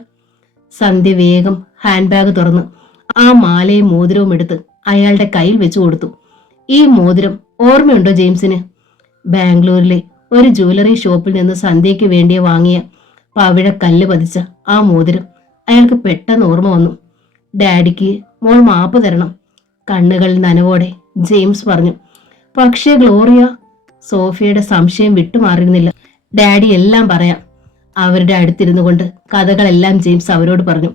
സന്ധ്യ വേഗം ഹാൻഡ് ബാഗ് തുറന്ന് ആ മാലയും മോതിരവും എടുത്ത് അയാളുടെ കയ്യിൽ വെച്ചു കൊടുത്തു. ഈ മോതിരം ഓർമ്മയുണ്ടോ ജെയിംസിന്? ബാംഗ്ലൂരിലെ ഒരു ജ്വല്ലറി ഷോപ്പിൽ നിന്ന് സന്ധ്യയ്ക്ക് വേണ്ടി വാങ്ങിയ പവിഴക്കല്ല് പതിച്ച ആ മോതിരം അയാൾക്ക് പെട്ടെന്ന് ഓർമ്മ വന്നു. ഡാഡിക്ക് മോൾ മാപ്പ് തരണം, കണ്ണുകളിൽ നനവോടെ ജെയിംസ് പറഞ്ഞു. പക്ഷേ ഗ്ലോറിയ? സോഫിയയുടെ സംശയം വിട്ടുമാറിയിരുന്നില്ല. ഡാഡി എല്ലാം പറയാം. അവരുടെ അടുത്തിരുന്നു കൊണ്ട് കഥകളെല്ലാം ജെയിംസ് അവരോട് പറഞ്ഞു.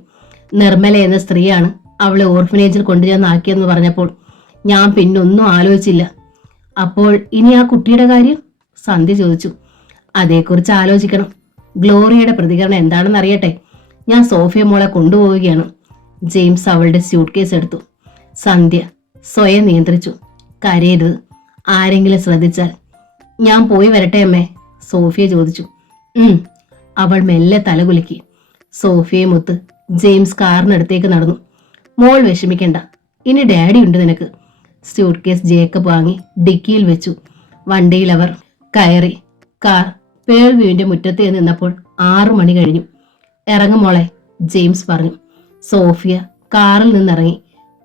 നിർമ്മല എന്ന സ്ത്രീയാണ് അവളെ ഓർഫനേജിൽ കൊണ്ടുചെന്നാക്കിയെന്ന് പറഞ്ഞപ്പോൾ ഞാൻ പിന്നൊന്നും ആലോചിച്ചില്ല. അപ്പോൾ ഇനി ആ കുട്ടിയുടെ കാര്യം? സന്ധ്യ ചോദിച്ചു. അതേക്കുറിച്ച് ആലോചിക്കണം. ഗ്ലോറിയയുടെ പ്രതികരണം എന്താണെന്ന് അറിയട്ടെ. ഞാൻ സോഫിയ മോളെ കൊണ്ടുപോവുകയാണ്. ജെയിംസ് അവളുടെ സ്യൂട്ട് കേസ് എടുത്തു. സന്ധ്യ സ്വയം നിയന്ത്രിച്ചു. കരയരുത്, ആരെങ്കിലും ശ്രദ്ധിച്ചാൽ. ഞാൻ പോയി വരട്ടെ അമ്മേ? സോഫിയ ചോദിച്ചു. അവൾ മെല്ലെ തലകുലുക്കി. സോഫിയെ മുത്ത് ജെയിംസ് കാറിനടുത്തേക്ക് നടന്നു. മോൾ വിഷമിക്കണ്ട, ഇനി ഡാഡി ഉണ്ട് നിനക്ക്. സ്യൂട്ട് കേസ് ജേക്കബ് വാങ്ങി ഡിക്കിയിൽ വെച്ചു. വണ്ടിയിൽ അവർ കയറി. കാർ പേൾ വ്യൂവിന്റെ മുറ്റത്ത് നിന്നപ്പോൾ 6 മണി കഴിഞ്ഞു. ഇറങ്ങും മോളെ, ജെയിംസ് പറഞ്ഞു. സോഫിയ കാറിൽ നിന്നിറങ്ങി.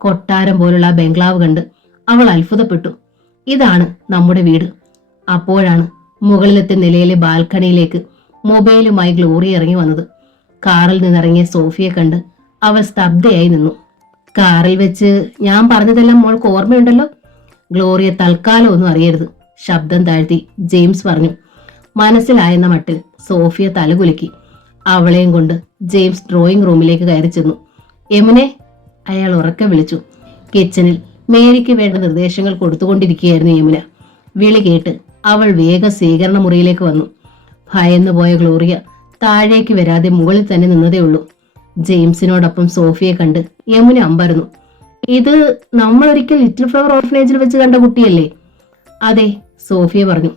കൊട്ടാരം പോലുള്ള ബംഗ്ലാവ് കണ്ട് അവൾ അത്ഭുതപ്പെട്ടു. ഇതാണ് നമ്മുടെ വീട്. അപ്പോഴാണ് മുകളിലത്തെ നിലയിലെ ബാൽക്കണിയിലേക്ക് മൊബൈലുമായി ഗ്ലോറി ഇറങ്ങി വന്നത്. കാറിൽ നിന്നിറങ്ങിയ സോഫിയെ കണ്ട് അവൾ സ്തബ്ധയായി നിന്നു. കാറിൽ വെച്ച് ഞാൻ പറഞ്ഞതെല്ലാം മോൾക്ക് ഓർമ്മയുണ്ടല്ലോ? ഗ്ലോറിയ തൽക്കാലം ഒന്നും അറിയരുത്. ശബ്ദം താഴ്ത്തി ജെയിംസ് പറഞ്ഞു. മനസ്സിലായെന്ന മട്ടിൽ സോഫിയ തലകുലുക്കി. അവളെയും കൊണ്ട് ജെയിംസ് ഡ്രോയിങ് റൂമിലേക്ക് കയറി ചെന്നു. യമുനെ, അയാൾ ഉറക്കെ വിളിച്ചു. കിച്ചണിൽ മേരിക്ക് വേണ്ട നിർദ്ദേശങ്ങൾ കൊടുത്തുകൊണ്ടിരിക്കുകയായിരുന്നു യമുന. വിളി കേട്ട് അവൾ വേഗം സ്വീകരണ മുറിയിലേക്ക് വന്നു. ഭയന്നു പോയ ഗ്ലോറിയ താഴേക്ക് വരാതെ മുകളിൽ തന്നെ നിന്നതേ ഉള്ളൂ. ജെയിംസിനോടൊപ്പം സോഫിയെ കണ്ട് യമുന അമ്പരന്നു. ഇത് നമ്മൾ ഒരിക്കൽ ലിറ്റിൽ ഫ്ലവർ ഓർഫനേജിൽ വെച്ച് കണ്ട കുട്ടിയല്ലേ? അതെ, സോഫിയ പറഞ്ഞു.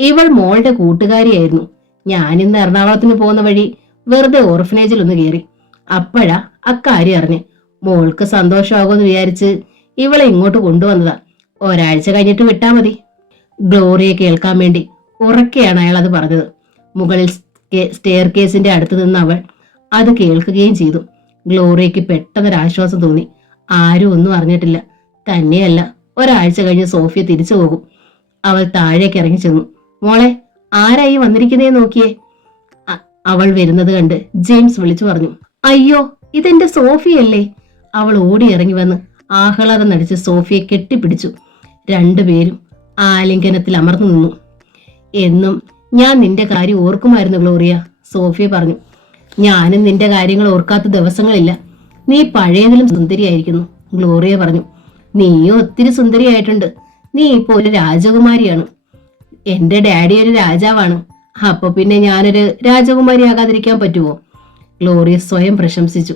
ഇവൾ മോളുടെ കൂട്ടുകാരിയായിരുന്നു. ഞാനിന്ന് എറണാകുളത്തിന് പോകുന്ന വഴി വെറുതെ ഓർഫനേജിൽ ഒന്ന് കയറി. അപ്പോഴാ അക്കാര്യം അറിഞ്ഞ്. മോൾക്ക് സന്തോഷമാകുമെന്ന് വിചാരിച്ച് ഇവളെ ഇങ്ങോട്ട് കൊണ്ടുവന്നതാ. ഒരാഴ്ച കഴിഞ്ഞിട്ട് വിട്ടാ മതി. ഗ്ലോറിയെ കേൾക്കാൻ വേണ്ടി ഉറക്കെയാണ് അയാൾ അത് പറഞ്ഞത്. മുകളിൽ സ്റ്റെയർ കേസിന്റെ അടുത്ത് നിന്ന് അവൾ അത് കേൾക്കുകയും ചെയ്തു. ഗ്ലോറിയയ്ക്ക് പെട്ടെന്നൊരാശ്വാസം തോന്നി. ആരും ഒന്നും അറിഞ്ഞിട്ടില്ല. തന്നെയല്ല, ഒരാഴ്ച കഴിഞ്ഞ് സോഫിയ തിരിച്ചു പോകും. അവൾ താഴേക്ക് ഇറങ്ങി ചെന്നു. മോളെ, ആരായി വന്നിരിക്കുന്നേ നോക്കിയേ. അവൾ വരുന്നത് കണ്ട് ജെയിംസ് വിളിച്ചു പറഞ്ഞു. അയ്യോ, ഇതെന്റെ സോഫിയല്ലേ? അവൾ ഓടി ഇറങ്ങി വന്ന് ആഹ്ലാദം നടിച്ച് സോഫിയെ കെട്ടിപ്പിടിച്ചു. രണ്ടുപേരും ആലിംഗനത്തിൽ അമർന്നു നിന്നു. എന്നും ഞാൻ നിന്റെ കാര്യം ഓർക്കുമായിരുന്നു ഗ്ലോറിയ, സോഫിയ പറഞ്ഞു. ഞാനും നിന്റെ കാര്യങ്ങൾ ഓർക്കാത്ത ദിവസങ്ങളില്ല. നീ പഴയതിലും സുന്ദരിയായിരിക്കുന്നു, ഗ്ലോറിയ പറഞ്ഞു. നീയും ഒത്തിരി സുന്ദരിയായിട്ടുണ്ട്. നീ ഇപ്പോൾ ഒരു രാജകുമാരിയാണ്. എന്റെ ഡാഡി ഒരു രാജാവാണ്. അപ്പൊ പിന്നെ ഞാനൊരു രാജകുമാരി ആകാതിരിക്കാൻ പറ്റുമോ? ഗ്ലോറിയ സ്വയം പ്രശംസിച്ചു.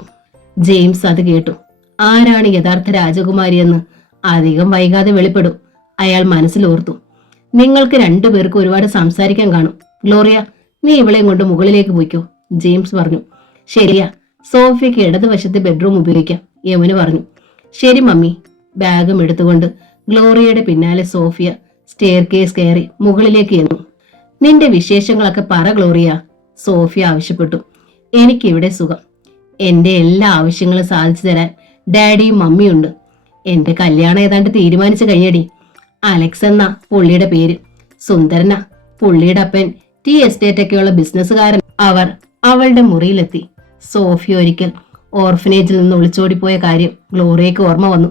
ജെയിംസ് അത് കേട്ടു. ആരാണ് യഥാർത്ഥ രാജകുമാരിയെന്ന് അധികം വൈകാതെ വെളിപ്പെടും, അയാൾ മനസ്സിലോർത്തു. നിങ്ങൾക്ക് രണ്ടുപേർക്കും ഒരുപാട് സംസാരിക്കാൻ കാണും. ഗ്ലോറിയ, നീ ഇവളെയും കൊണ്ട് മുകളിലേക്ക് പോയിക്കോ, ജെയിംസ് പറഞ്ഞു. ശരിയാ, സോഫിയക്ക് ഇടതുവശത്തെ ബെഡ്റൂം ഉപയോഗിക്കാം, യമുന പറഞ്ഞു. ശരി മമ്മി. ബാഗും എടുത്തുകൊണ്ട് ഗ്ലോറിയയുടെ പിന്നാലെ സോഫിയ സ്റ്റെയർ കേസ് കയറി മുകളിലേക്ക് ചെന്നു. നിന്റെ വിശേഷങ്ങളൊക്കെ പറ ഗ്ലോറിയ, സോഫിയ ആവശ്യപ്പെട്ടു. എനിക്കിവിടെ സുഖം. എന്റെ എല്ലാ ആവശ്യങ്ങളും സാധിച്ചു തരാൻ ഡാഡിയും മമ്മിയുണ്ട്. എന്റെ കല്യാണം ഏതാണ്ട് തീരുമാനിച്ചു കഴിഞ്ഞടി. അലക്സ് എന്ന പുള്ളിയുടെ പേര്. സുന്ദരന. പുള്ളിയുടെ അപ്പൻ ടീ എസ്റ്റേറ്റ് ഒക്കെയുള്ള ബിസിനസ്സുകാരൻ. അവർ അവളുടെ മുറിയിലെത്തി. സോഫിയ ഒരിക്കൽ ഓർഫനേജിൽ നിന്ന് ഒളിച്ചോടിപ്പോയ കാര്യം ഗ്ലോറിയയ്ക്ക് ഓർമ്മ വന്നു.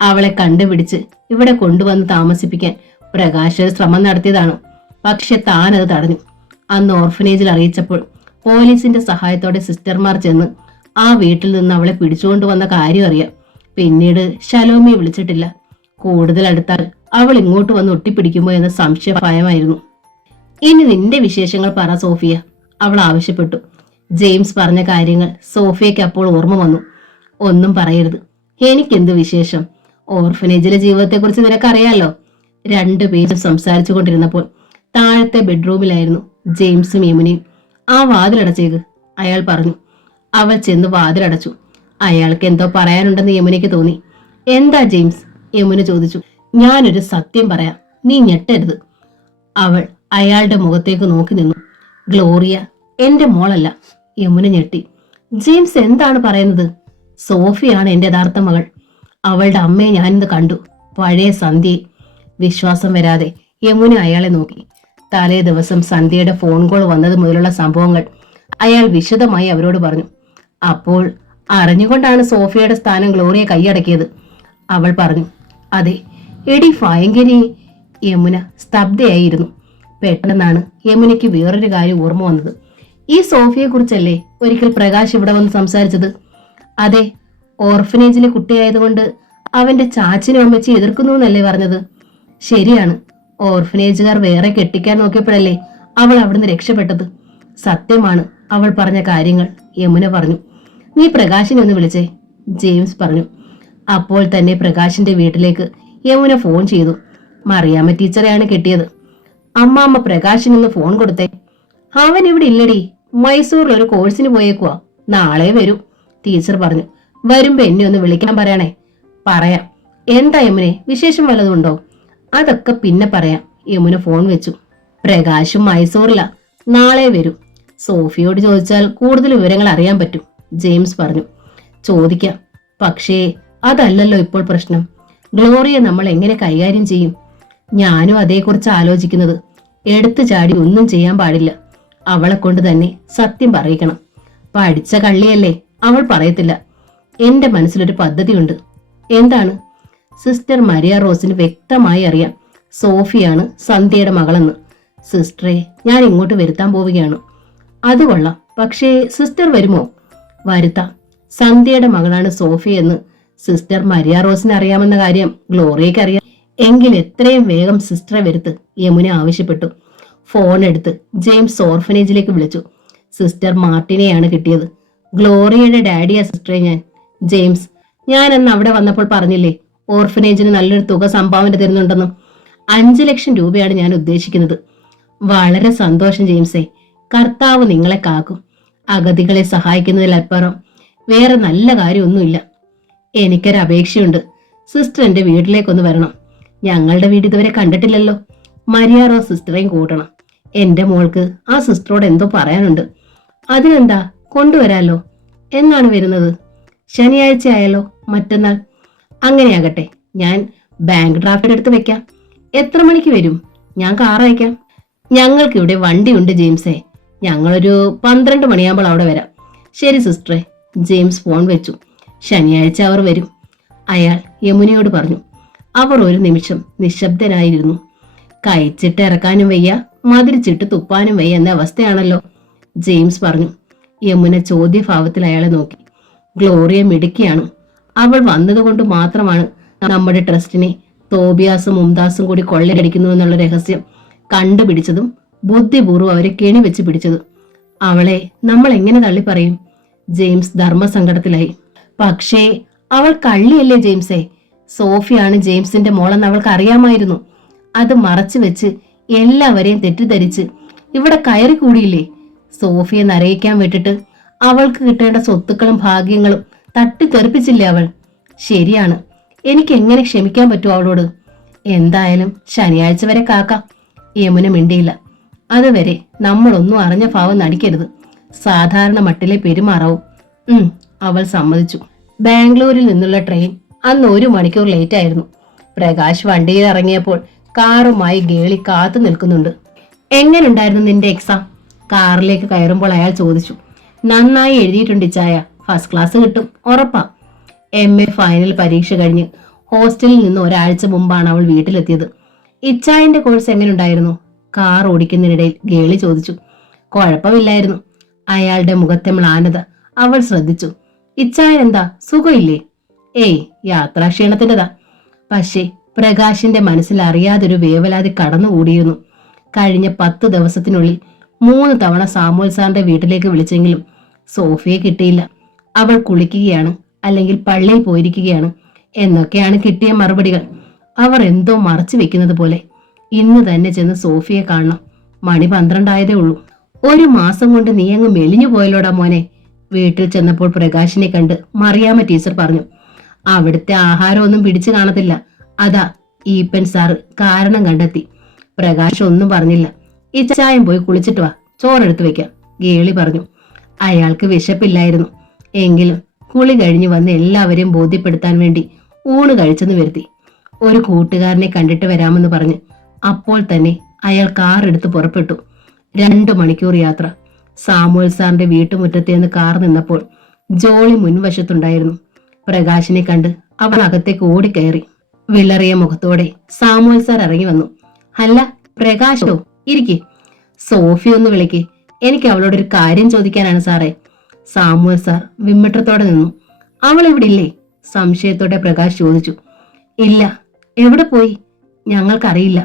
അവളെ കണ്ടുപിടിച്ച് ഇവിടെ കൊണ്ടുവന്ന് താമസിപ്പിക്കാൻ പ്രകാശ് ഒരു ശ്രമം നടത്തിയതാണ്. പക്ഷെ താനത് തടഞ്ഞു. അന്ന് ഓർഫനേജിൽ അറിയിച്ചപ്പോൾ പോലീസിന്റെ സഹായത്തോടെ സിസ്റ്റർമാർ ചെന്ന് ആ വീട്ടിൽ നിന്ന് അവളെ പിടിച്ചുകൊണ്ടുവന്ന കാര്യം അറിയാം. പിന്നീട് ശലോമിയെ വിളിച്ചിട്ടില്ല. കൂടുതൽ അടുത്താൽ അവൾ ഇങ്ങോട്ട് വന്ന് ഒട്ടിപ്പിടിക്കുമോ എന്ന സംശയ ഭയമായിരുന്നു. ഇനി നിന്റെ വിശേഷങ്ങൾ പറ സോഫിയ, അവൾ ആവശ്യപ്പെട്ടു. ജെയിംസ് പറഞ്ഞ കാര്യങ്ങൾ സോഫിയയ്ക്ക് അപ്പോൾ ഓർമ്മ വന്നു. ഒന്നും പറയരുത്. എനിക്കെന്ത് വിശേഷം? ഓർഫനേജിലെ ജീവിതത്തെക്കുറിച്ച് നിനക്കറിയാലോ. രണ്ടുപേരും സംസാരിച്ചു കൊണ്ടിരുന്നപ്പോൾ താഴത്തെ ബെഡ്റൂമിലായിരുന്നു ജെയിംസും യമുനയും. ആ വാതിലടച്ചേക്ക്, അയാൾ പറഞ്ഞു. അവൾ ചെന്ന് വാതിലടച്ചു. അയാൾക്ക് എന്തോ പറയാനുണ്ടെന്ന് യമുനയ്ക്ക് തോന്നി. എന്താ ജെയിംസ്? യമുന ചോദിച്ചു. ഞാനൊരു സത്യം പറയാം, നീ ഞെട്ടരുത്. അവൾ അയാളുടെ മുഖത്തേക്ക് നോക്കി നിന്നു. ഗ്ലോറിയ എന്റെ മോളല്ല. യമുന ഞെട്ടി. ജെയിംസ് എന്താണ് പറയുന്നത്? സോഫിയാണ് എന്റെ യഥാർത്ഥ മകൾ. അവളുടെ അമ്മയെ ഞാനിന്ന് കണ്ടു, പഴയ സന്ധ്യയെ. വിശ്വാസം വരാതെ യമുന അയാളെ നോക്കി. തലേ ദിവസം സന്ധ്യയുടെ ഫോൺ കോൾ വന്നത് മുതലുള്ള സംഭവങ്ങൾ അയാൾ വിശദമായി അവരോട് പറഞ്ഞു. അപ്പോൾ അറിഞ്ഞുകൊണ്ടാണ് സോഫിയയുടെ സ്ഥാനം ഗ്ലോറിയ കൈയടക്കിയത്, അവൾ പറഞ്ഞു. അതെ എടി ഭയങ്കരി. യമുന സ്തബ്ധയായിരുന്നു. പെട്ടെന്നാണ് യമുനയ്ക്ക് വേറൊരു കാര്യം ഓർമ്മ വന്നത്. ഈ സോഫിയെ കുറിച്ചല്ലേ ഒരിക്കൽ പ്രകാശ് ഇവിടെ വന്ന് സംസാരിച്ചത്? അതെ, ഓർഫനേജിലെ കുട്ടിയായതുകൊണ്ട് അവന്റെ ചാച്ചനും അമ്മച്ചി എതിർക്കുന്നു എന്നല്ലേ പറഞ്ഞത്? ശരിയാണ്. ഓർഫനേജുകാർ വേറെ കെട്ടിക്കാൻ നോക്കിയപ്പോഴല്ലേ അവൾ അവിടുന്ന് രക്ഷപ്പെട്ടത്. സത്യമാണ് അവൾ പറഞ്ഞ കാര്യങ്ങൾ, യമുന പറഞ്ഞു. നീ പ്രകാശിനെ ഒന്ന് വിളിച്ചേ, ജെയിംസ് പറഞ്ഞു. അപ്പോൾ തന്നെ പ്രകാശിന്റെ വീട്ടിലേക്ക് യമുന ഫോൺ ചെയ്തു. മറിയാമ്മ ടീച്ചറെയാണ് കെട്ടിയത്. അമ്മാമ്മ പ്രകാശിനൊന്ന് ഫോൺ കൊടുത്തേ. അവൻ ഇവിടെ ഇല്ലടി, മൈസൂരിൽ ഒരു കോഴ്സിന് പോയേക്കുവാ. നാളെ വരൂ, ടീച്ചർ പറഞ്ഞു. വരുമ്പോ എന്നെ ഒന്ന് വിളിക്കാൻ പറയണേ. പറയാം. എന്താ യമുനെ, വിശേഷം വല്ലതുണ്ടോ? അതൊക്കെ പിന്നെ പറയാം. യമുന ഫോൺ വെച്ചു. പ്രകാശും മൈസൂറിലാ, നാളെ വരും. സോഫിയോട് ചോദിച്ചാൽ കൂടുതൽ വിവരങ്ങൾ അറിയാൻ പറ്റും, ജെയിംസ് പറഞ്ഞു. ചോദിക്കാം, പക്ഷേ അതല്ലല്ലോ ഇപ്പോൾ പ്രശ്നം. ഗ്ലോറിയെ നമ്മൾ എങ്ങനെ കൈകാര്യം ചെയ്യും? ഞാനും അതേക്കുറിച്ച് ആലോചിക്കുന്നത്. എടുത്തു ചാടി ഒന്നും ചെയ്യാൻ പാടില്ല. അവളെ കൊണ്ട് തന്നെ സത്യം പറയിക്കണം. പഠിച്ച കള്ളിയല്ലേ, അവൾ പറയത്തില്ല. എന്റെ മനസ്സിലൊരു പദ്ധതിയുണ്ട്. എന്താണ്? സിസ്റ്റർ മരിയ റോസിന് വ്യക്തമായി അറിയാം സോഫിയാണ് സന്ധ്യയുടെ മകളെന്ന്. സിസ്റ്ററെ, ഞാൻ ഇങ്ങോട്ട് വരുത്താൻ പോവുകയാണ്. അത് കൊള്ളാം, പക്ഷേ സിസ്റ്റർ വരുമോ? വരുത്താം. സന്ധ്യയുടെ മകളാണ് സോഫി എന്ന് സിസ്റ്റർ മരിയ റോസിന് അറിയാമെന്ന കാര്യം ഗ്ലോറിയയ്ക്ക് അറിയാം. എങ്കിൽ എത്രയും വേഗം സിസ്റ്ററെ വരുത്ത്, യമുന ആവശ്യപ്പെട്ടു. ഫോൺ എടുത്ത് ജെയിംസ് ഓർഫനേജിലേക്ക് വിളിച്ചു. സിസ്റ്റർ മാർട്ടിനെയാണ് കിട്ടിയത്. ഗ്ലോറിയയുടെ ഡാഡിയാ സിസ്റ്ററെ ഞാൻ. ജെയിംസ്, ഞാൻ അന്ന് അവിടെ വന്നപ്പോൾ പറഞ്ഞില്ലേ ഓർഫനേജിന് നല്ലൊരു തുക സംഭാവന തരുന്നുണ്ടെന്നും. 5 ലക്ഷം രൂപയാണ് ഞാൻ ഉദ്ദേശിക്കുന്നത്. വളരെ സന്തോഷം ജെയിംസേ. കർത്താവ് നിങ്ങളെ കാക്കും. അഗതികളെ സഹായിക്കുന്നതിലപ്പുറം വേറെ നല്ല കാര്യമൊന്നുമില്ല. എനിക്കൊരു അപേക്ഷയുണ്ട്. സിസ്റ്റർ എന്റെ വീട്ടിലേക്കൊന്ന് വരണം. ഞങ്ങളുടെ വീട് ഇതുവരെ കണ്ടിട്ടില്ലല്ലോ. മരിയ റോസ് സിസ്റ്ററേയും കൂട്ടണം. എന്റെ മോൾക്ക് ആ സിസ്റ്ററോട് എന്തോ പറയാനുണ്ട്. അതിനെന്താ, കൊണ്ടുവരാലോ. എന്നാണ് വരുന്നത്? ശനിയാഴ്ച ആയാലോ? മറ്റന്നാൾ? അങ്ങനെയാകട്ടെ. ഞാൻ ബാങ്ക് ഡ്രാഫ്റ്റ് എടുത്ത് വെക്കാം. എത്ര മണിക്ക് വരും? ഞാൻ കാർ അയക്കാം. ഞങ്ങൾക്കിവിടെ വണ്ടിയുണ്ട് ജെയിംസേ. ഞങ്ങളൊരു 12 മണിയാകുമ്പോൾ അവിടെ വരാം. ശരി സിസ്റ്ററെ. ജെയിംസ് ഫോൺ വെച്ചു. ശനിയാഴ്ച അവർ വരും, അയാൾ യമുനയോട് പറഞ്ഞു. അവർ ഒരു നിമിഷം നിശബ്ദനായിരുന്നു. കഴിച്ചിട്ട് ഇറക്കാനും വയ്യ, മതിരിച്ചിട്ട് തുപ്പാനും വയ്യ എന്ന അവസ്ഥയാണല്ലോ, ജെയിംസ് പറഞ്ഞു. യമുന ചോദ്യഭാവത്തിൽ അയാളെ നോക്കി. ഗ്ലോറിയ മിടുക്കിയാണ്. അവൾ വന്നതുകൊണ്ട് മാത്രമാണ് നമ്മുടെ ട്രസ്റ്റിനെ തോബിയാസും മുംതാസും കൂടി കൊള്ളയടിക്കുന്നു എന്നുള്ള രഹസ്യം കണ്ടുപിടിച്ചതും ബുദ്ധിപൂർവ്വം അവരെ കെണി വെച്ച് പിടിച്ചതും. അവളെ നമ്മൾ എങ്ങനെ തള്ളി പറയും? ജെയിംസ് ധർമ്മസങ്കടത്തിലായി. പക്ഷേ അവൾ കള്ളിയല്ലേ ജെയിംസേ. സോഫിയാണ് ജെയിംസിന്റെ മോളെന്ന് അവൾക്ക് അറിയാമായിരുന്നു. അത് മറച്ചു വെച്ച് എല്ലാവരെയും തെറ്റിദ്ധരിച്ച് ഇവിടെ കയറി കൂടിയില്ലേ. സോഫിയെ നരയിക്കാൻ വിട്ടിട്ട് അവൾക്ക് കിട്ടേണ്ട സ്വത്തുക്കളും ഭാഗ്യങ്ങളും തട്ടിത്തെറിപ്പിച്ചില്ലേ അവൾ. ശരിയാണ്. എനിക്ക് എങ്ങനെ ക്ഷമിക്കാൻ പറ്റും അവളോട്? എന്തായാലും ശനിയാഴ്ച വരെ കാക്കാം. യമുന മിണ്ടിയില്ല. അതുവരെ നമ്മളൊന്നും അറിഞ്ഞ ഭാവം നടിക്കരുത്. സാധാരണ മട്ടിലെ പെരുമാറാവും. അവൾ സമ്മതിച്ചു. ബാംഗ്ലൂരിൽ നിന്നുള്ള ട്രെയിൻ അന്ന് 1 മണിക്കൂർ ലേറ്റ് ആയിരുന്നു. പ്രകാശ് വണ്ടിയിൽ ഇറങ്ങിയപ്പോൾ കാറുമായി ഗേളി കാത്തു നിൽക്കുന്നുണ്ട്. എങ്ങനെയുണ്ടായിരുന്നു നിന്റെ എക്സാം? കാറിലേക്ക് കയറുമ്പോൾ അയാൾ ചോദിച്ചു. നന്നായി എഴുതിയിട്ടുണ്ട് ഇച്ചായ. ഫസ്റ്റ് ക്ലാസ് കിട്ടും, ഉറപ്പാ. MA ഫൈനൽ പരീക്ഷ കഴിഞ്ഞ് ഹോസ്റ്റലിൽ നിന്ന് ഒരാഴ്ച മുമ്പാണ് അവൾ വീട്ടിലെത്തിയത്. ഇച്ചായന്റെ കോഴ്സ് എങ്ങനെയുണ്ടായിരുന്നു? കാർ ഓടിക്കുന്നതിനിടയിൽ ഗേളി ചോദിച്ചു. കുഴപ്പമില്ലായിരുന്നു. അയാളുടെ മുഖത്തെ മ്ലാനത അവൾ ശ്രദ്ധിച്ചു. ഇച്ചായൻ എന്താ, സുഖമില്ലേ? ഏയ്, യാത്രാക്ഷീണത്തിൻ്റെതാ. പക്ഷേ പ്രകാശിന്റെ മനസ്സിൽ അറിയാതൊരു വേവലാതി കടന്നുകൂടിയിരുന്നു. കഴിഞ്ഞ 10 ദിവസത്തിനുള്ളിൽ 3 തവണ സാമുവൽ സാറിന്റെ വീട്ടിലേക്ക് വിളിച്ചെങ്കിലും സോഫിയെ കിട്ടിയില്ല. അവൾ കുളിക്കുകയാണ്, അല്ലെങ്കിൽ പള്ളിയിൽ പോയിരിക്കുകയാണ് എന്നൊക്കെയാണ് കിട്ടിയ മറുപടികൾ. അവർ എന്തോ മറച്ചു വെക്കുന്നത് പോലെ. ഇന്ന് തന്നെ ചെന്ന് സോഫിയെ കാണണം. മണി 12 ആയതേ ഉള്ളൂ. 1 മാസം കൊണ്ട് നീ അങ്ങ് മെലിഞ്ഞു പോയല്ലോടാ മോനെ. വീട്ടിൽ ചെന്നപ്പോൾ പ്രകാശിനെ കണ്ട് മറിയാമ്മ ടീച്ചർ പറഞ്ഞു. അവിടുത്തെ ആഹാരമൊന്നും പിടിച്ചു കാണത്തില്ല. അതാ ഈപ്പൻ സാറ് കാരണം കണ്ടെത്തി. പ്രകാശ് ഒന്നും പറഞ്ഞില്ല. ഇച്ചായം പോയി കുളിച്ചിട്ട് വാ, ചോറെടുത്ത് വെക്കാം, ഗേളി പറഞ്ഞു. അയാൾക്ക് വിശപ്പില്ലായിരുന്നു. എങ്കിലും കുളി കഴിഞ്ഞു വന്ന് എല്ലാവരെയും ബോധ്യപ്പെടുത്താൻ വേണ്ടി ഊണ് കഴിച്ചെന്ന് വരുത്തി. ഒരു കൂട്ടുകാരനെ കണ്ടിട്ട് വരാമെന്ന് പറഞ്ഞ് അപ്പോൾ തന്നെ അയാൾ കാർ എടുത്ത് പുറപ്പെട്ടു. 2 മണിക്കൂർ യാത്ര. സാമുവൽ സാറിന്റെ വീട്ടുമുറ്റത്തേന്ന് കാർ നിന്നപ്പോൾ ജോളി മുൻവശത്തുണ്ടായിരുന്നു. പ്രകാശിനെ കണ്ട് അവൾ അകത്തേക്ക് ഓടിക്കയറി. വിളറിയ മുഖത്തോടെ സാമുവൽ സാർ ഇറങ്ങി വന്നു. അല്ല പ്രകാശോ, ഇരിക്കെ. സോഫി ഒന്ന് വിളിക്ക്, എനിക്ക് അവളോടൊരു കാര്യം ചോദിക്കാനാണ് സാറേ. സാമുവൽ സാർ വിമ്മിട്ടത്തോടെ നിന്നു. അവൾ ഇവിടെ ഇല്ലേ? സംശയത്തോടെ പ്രകാശ് ചോദിച്ചു. ഇല്ല. എവിടെ പോയി? ഞങ്ങൾക്കറിയില്ല.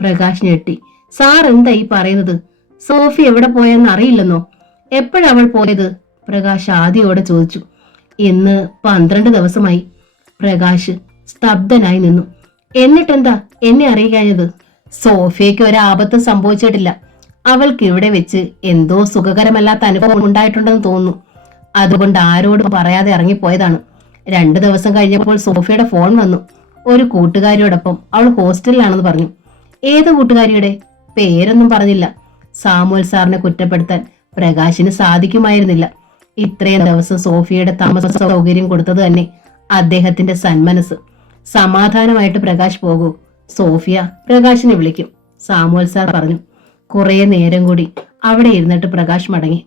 പ്രകാശ് ഞെട്ടി. സാർ എന്താ ഈ പറയുന്നത്? സോഫി എവിടെ പോയെന്ന് അറിയില്ലെന്നോ? എപ്പോഴവൾ പോയത്? പ്രകാശ് ആദിയോടെ ചോദിച്ചു. ഇന്ന് 12 ദിവസമായി. പ്രകാശ് സ്തബ്ധനായി നിന്നു. എന്നിട്ടെന്താ എന്നെ അറിയിക്കാഞ്ഞത്? സോഫിയയ്ക്ക് ഒരാപത്ത് സംഭവിച്ചിട്ടില്ല. അവൾക്ക് ഇവിടെ വെച്ച് എന്തോ സുഖകരമല്ലാത്ത അനുഭവം ഉണ്ടായിട്ടുണ്ടെന്ന് തോന്നുന്നു. അതുകൊണ്ട് ആരോടും പറയാതെ ഇറങ്ങിപ്പോയതാണ്. 2 ദിവസം കഴിഞ്ഞപ്പോൾ സോഫിയുടെ ഫോൺ വന്നു. ഒരു കൂട്ടുകാരിയോടൊപ്പം അവൾ ഹോസ്റ്റലിലാണെന്ന് പറഞ്ഞു. ഏത് കൂട്ടുകാരിയുടെ? പേരൊന്നും പറഞ്ഞില്ല. സാമുവൽ സാറിനെ കുറ്റപ്പെടുത്താൻ പ്രകാശിന് സാധിക്കുമായിരുന്നില്ല. ഇത്രയും ദിവസം സോഫിയയുടെ താമസ സൗകര്യം കൊടുത്തത് തന്നെ അദ്ദേഹത്തിന്റെ സന്മനസ്. സമാധാനമായിട്ട് പ്രകാശ് പോകൂ, സോഫിയ പ്രകാശിനെ വിളിക്കും, സാമുവൽ സാർ പറഞ്ഞു. കുറെ നേരം കൂടി അവിടെ ഇരുന്നിട്ട് പ്രകാശ് മടങ്ങി.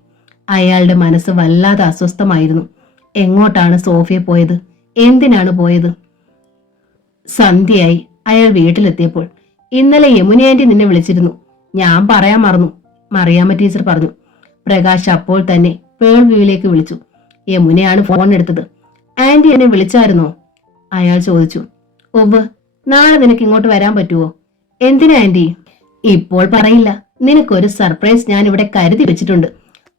അയാളുടെ മനസ്സ് വല്ലാതെ അസ്വസ്ഥമായിരുന്നു. എങ്ങോട്ടാണ് സോഫിയ പോയത്? എന്തിനാണ് പോയത്? സന്ധ്യയായി അയാൾ വീട്ടിലെത്തിയപ്പോൾ. ഇന്നലെ യമുന ആന്റി നിന്നെ വിളിച്ചിരുന്നു, ഞാൻ പറയാൻ മറന്നു, മറിയാമ്മ ടീച്ചർ പറഞ്ഞു. പ്രകാശ് അപ്പോൾ തന്നെ പേൾ വ്യൂവിലേക്ക് വിളിച്ചു. യമുനയാണ് ഫോൺ എടുത്തത്. ആന്റി എന്നെ വിളിച്ചായിരുന്നോ? അയാൾ ചോദിച്ചു. ഒവ്, നാളെ നിനക്ക് ഇങ്ങോട്ട് വരാൻ പറ്റുമോ? എന്തിനാ ആന്റി? ഇപ്പോൾ പറയില്ല, നിനക്കൊരു സർപ്രൈസ് ഞാൻ ഇവിടെ കരുതി വെച്ചിട്ടുണ്ട്.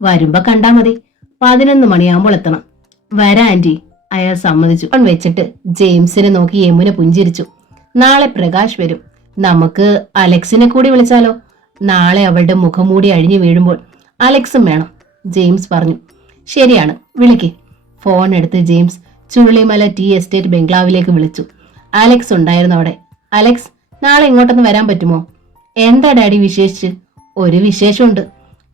വരുമ്പോ കണ്ടാ മതി. 11 മണിയാകുമ്പോൾ എത്തണം. വരാ ആന്റി, അയാൾ സമ്മതിച്ചു. ഫോൺ വെച്ചിട്ട് ജെയിംസിനെ നോക്കി യമുന പുഞ്ചിരിച്ചു. നാളെ പ്രകാശ് വരും, നമുക്ക് അലക്സിനെ കൂടി വിളിച്ചാലോ? നാളെ അവളുടെ മുഖംമൂടി അഴിഞ്ഞു വീഴുമ്പോൾ അലക്സും വേണം, ജെയിംസ് പറഞ്ഞു. ശരിയാണ്, വിളിക്ക്. ഫോൺ എടുത്ത് ജെയിംസ് ചുരുളിമല ടീ എസ്റ്റേറ്റ് ബംഗ്ലാവിലേക്ക് വിളിച്ചു. അലക്സ് ഉണ്ടായിരുന്നു അവിടെ. അലക്സ്, നാളെ ഇങ്ങോട്ടൊന്ന് വരാൻ പറ്റുമോ? എന്താ ഡാഡി വിശേഷിച്ച്? ഒരു വിശേഷമുണ്ട്.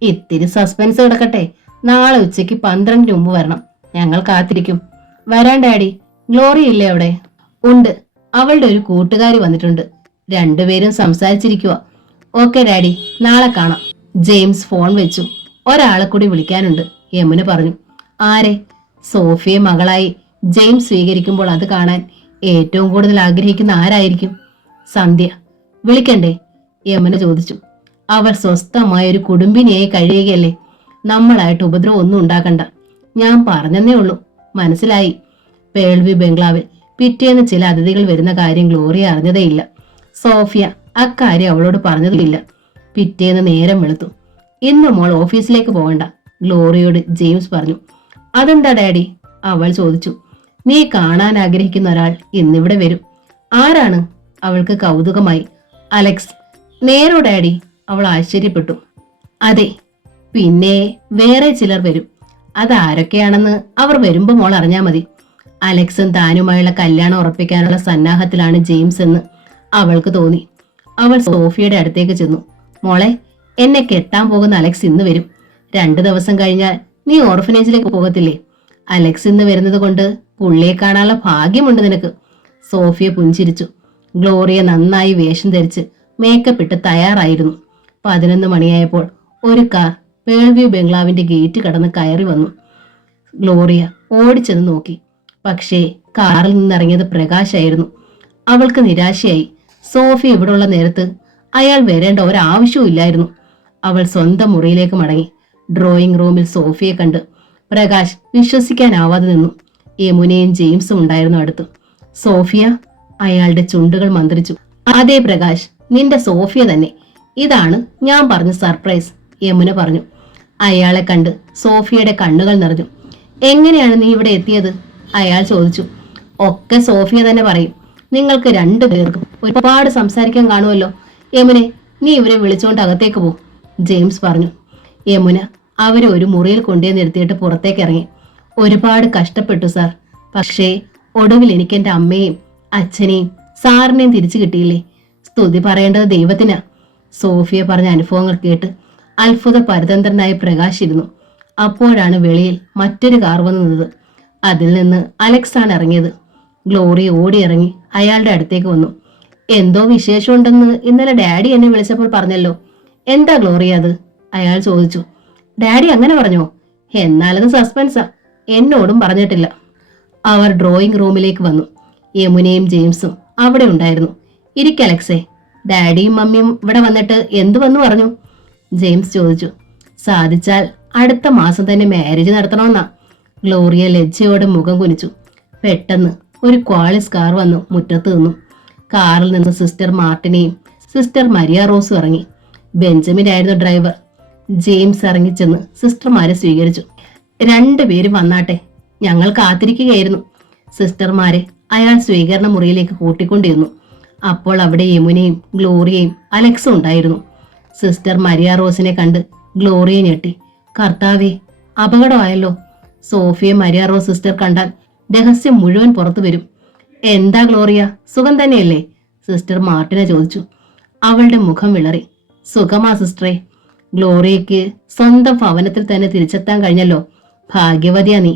ഇത്തിരി സസ്പെൻസ് കിടക്കട്ടെ. നാളെ ഉച്ചയ്ക്ക് 12 മുമ്പ് വരണം, ഞങ്ങൾ കാത്തിരിക്കും. വരാൻ ഡാഡി. ഗ്ലോറി ഇല്ലേ അവിടെ? ഉണ്ട്, അവളുടെ ഒരു കൂട്ടുകാരി വന്നിട്ടുണ്ട്. രണ്ടുപേരും സംസാരിച്ചിരിക്കുക. ഓക്കെ ഡാഡി, നാളെ കാണാം. ജെയിംസ് ഫോൺ വെച്ചു. ഒരാളെ കൂടി വിളിക്കാനുണ്ട്, യമുന പറഞ്ഞു. ആരെ? സോഫിയെ മകളായി ജെയിംസ് സ്വീകരിക്കുമ്പോൾ അത് കാണാൻ ഏറ്റവും കൂടുതൽ ആഗ്രഹിക്കുന്ന ആരായിരിക്കും? സന്ധ്യ. വിളിക്കണ്ടേ? യമുന ചോദിച്ചു. അവർ സ്വസ്ഥമായ ഒരു കുടുംബിനിയായി കഴിയുകയല്ലേ, നമ്മളായിട്ട് ഉപദ്രവം ഒന്നും ഉണ്ടാക്കണ്ട. ഞാൻ പറഞ്ഞെന്നേ ഉള്ളൂ, മനസ്സിലായി. പേൾവി ബംഗ്ലാവിൽ പിറ്റേന്ന് ചില അതിഥികൾ വരുന്ന കാര്യം ഗ്ലോറിയ അറിഞ്ഞതേയില്ല. സോഫിയ അക്കാര്യം അവളോട് പറഞ്ഞതുമില്ല. പിറ്റേന്ന് നേരം വെളുത്തു. ഇന്ന് മോൾ ഓഫീസിലേക്ക് പോകണ്ട, ഗ്ലോറിയോട് ജെയിംസ് പറഞ്ഞു. അതെന്താ ഡാഡി? അവൾ ചോദിച്ചു. നീ കാണാൻ ആഗ്രഹിക്കുന്ന ഒരാൾ ഇന്നിവിടെ വരും. ആരാണ്? അവൾക്ക് കൗതുകമായി. അലക്സ്. നേരോ ഡാഡി? അവൾ ആശ്ചര്യപ്പെട്ടു. അതെ, പിന്നെ വേറെ ചിലർ വരും. അതാരൊക്കെയാണെന്ന് അവർ വരുമ്പോ മോൾ അറിഞ്ഞാ മതി. അലക്സും താനുമായുള്ള കല്യാണം ഉറപ്പിക്കാനുള്ള സന്നാഹത്തിലാണ് ജെയിംസ് എന്ന് അവൾക്ക് തോന്നി. അവൾ സോഫിയയുടെ അടുത്തേക്ക് ചെന്നു. മോളെ, എന്നെ കെട്ടാൻ പോകുന്ന അലക്സ് ഇന്ന് വരും. 2 ദിവസം കഴിഞ്ഞാൽ നീ ഓർഫനേജിലേക്ക് പോകത്തില്ലേ? അലക്സ് ഇന്ന് വരുന്നത് കൊണ്ട് പുള്ളിയെ കാണാനുള്ള ഭാഗ്യമുണ്ട് നിനക്ക്. സോഫിയ പുഞ്ചിരിച്ചു. ഗ്ലോറിയ നന്നായി വേഷം ധരിച്ച് മേക്കപ്പ് ഇട്ട് തയ്യാറായിരുന്നു. 11 മണിയായപ്പോൾ ഒരു കാർ പേൾവ്യൂ ബംഗ്ലാവിന്റെ ഗേറ്റ് കടന്ന് കയറി വന്നു. ഗ്ലോറിയ ഓടിച്ചെന്ന് നോക്കി. പക്ഷേ കാറിൽ നിന്നിറങ്ങിയത് പ്രകാശായിരുന്നു. അവൾക്ക് നിരാശയായി. സോഫി ഇവിടെയുള്ള നേരത്ത് അയാൾ വരേണ്ട ഒരാവശ്യവും ഇല്ലായിരുന്നു. അവൾ സ്വന്തം മുറിയിലേക്ക് മടങ്ങി. ഡ്രോയിങ് റൂമിൽ സോഫിയെ കണ്ട് പ്രകാശ് വിശ്വസിക്കാനാവാതെ നിന്നു. യമുനയും ജെയിംസും ഉണ്ടായിരുന്നു അടുത്ത്. സോഫിയ? അയാളുടെ ചുണ്ടുകൾ മന്ത്രിച്ചു. അതെ പ്രകാശ്, നിന്റെ സോഫിയ തന്നെ. ഇതാണ് ഞാൻ പറഞ്ഞ സർപ്രൈസ്, യമുന പറഞ്ഞു. അയാളെ കണ്ട് സോഫിയയുടെ കണ്ണുകൾ നിറഞ്ഞു. എങ്ങനെയാണ് നീ ഇവിടെ എത്തിയത്? അയാൾ ചോദിച്ചു. ഒക്കെ സോഫിയ തന്നെ പറയും. നിങ്ങൾക്ക് 2 പേർക്കും ഒരുപാട് സംസാരിക്കാൻ കാണുമല്ലോ. യമുനെ, നീ ഇവരെ വിളിച്ചുകൊണ്ട് അകത്തേക്ക് പോ, ജെയിംസ് പറഞ്ഞു. യമുന അവരെ ഒരു മുറിയിൽ കൊണ്ടുപോയി നിർത്തിയിട്ട് പുറത്തേക്ക് ഇറങ്ങി. ഒരുപാട് കഷ്ടപ്പെട്ടു സാർ, പക്ഷേ ഒടുവിൽ എനിക്ക് എന്റെ അമ്മയെയും അച്ഛനെയും സാറിനെയും തിരിച്ചു കിട്ടിയില്ലേ. സ്തുതി പറയേണ്ടത് ദൈവത്തിനാ. സോഫിയ പറഞ്ഞ അനുഭവങ്ങൾ കേട്ട് അത്ഭുത പരതന്ത്രനായി പ്രകാശിരുന്നു. അപ്പോഴാണ് വെളിയിൽ മറ്റൊരു കാർ വന്നു നിന്നത്. അതിൽ നിന്ന് അലക്സ് ആണ് ഇറങ്ങിയത്. ഗ്ലോറി ഓടിയിറങ്ങി അയാളുടെ അടുത്തേക്ക് വന്നു. എന്തോ വിശേഷമുണ്ടെന്ന് ഇന്നലെ ഡാഡി എന്നെ വിളിച്ചപ്പോൾ പറഞ്ഞല്ലോ. എന്താ ഗ്ലോറി അത്? അയാൾ ചോദിച്ചു. ഡാഡി അങ്ങനെ പറഞ്ഞോ? എന്നാലത് സസ്പെൻസാ, എന്നോടും പറഞ്ഞിട്ടില്ല. അവർ ഡ്രോയിങ് റൂമിലേക്ക് വന്നു. യമുനയും ജെയിംസും അവിടെ ഉണ്ടായിരുന്നു. ഇരിക്കലക്സേ, ഡാഡിയും മമ്മിയും ഇവിടെ വന്നിട്ട് എന്തു വന്നു പറഞ്ഞു? ജെയിംസ് ചോദിച്ചു. സാധിച്ചാൽ അടുത്ത മാസം തന്നെ മാരേജ് നടത്തണമെന്നാ. ഗ്ലോറിയ ലജ്ജയോടെ മുഖം കുനിച്ചു. പെട്ടെന്ന് ഒരു ക്വാളിസ് കാർ വന്നു മുറ്റത്ത് നിന്നു. കാറിൽ നിന്ന് സിസ്റ്റർ മാർട്ടിനെയും സിസ്റ്റർ മരിയ റോസും ഇറങ്ങി. ബെഞ്ചമിൻ ആയിരുന്നു ഡ്രൈവർ. ജെയിംസ് ഇറങ്ങിച്ചെന്ന് സിസ്റ്റർമാരെ സ്വീകരിച്ചു. 2 പേരും വന്നാട്ടെ, ഞങ്ങൾ കാത്തിരിക്കുകയായിരുന്നു. സിസ്റ്റർമാരെ അയാൾ സ്വീകരണ മുറിയിലേക്ക് കൂട്ടിക്കൊണ്ടിരുന്നു. അപ്പോൾ അവിടെ യമുനയും ഗ്ലോറിയയും അലക്സും ഉണ്ടായിരുന്നു. സിസ്റ്റർ മരിയ റോസിനെ കണ്ട് ഗ്ലോറിയ ഞെട്ടി. കർത്താവേ, അപകടമായല്ലോ. സോഫിയെ മരിയ റോസ് സിസ്റ്റർ കണ്ടാൽ രഹസ്യം മുഴുവൻ പുറത്തു വരും. എന്താ ഗ്ലോറിയ, സുഖം തന്നെയല്ലേ? സിസ്റ്റർ മാർട്ടിനെ ചോദിച്ചു. അവളുടെ മുഖം വിളറി. സുഖമാ സിസ്റ്ററെ. ഗ്ലോറിയയ്ക്ക് സ്വന്തം ഭവനത്തിൽ തന്നെ തിരിച്ചെത്താൻ കഴിഞ്ഞല്ലോ. ഭാഗ്യവതിയാ നീ,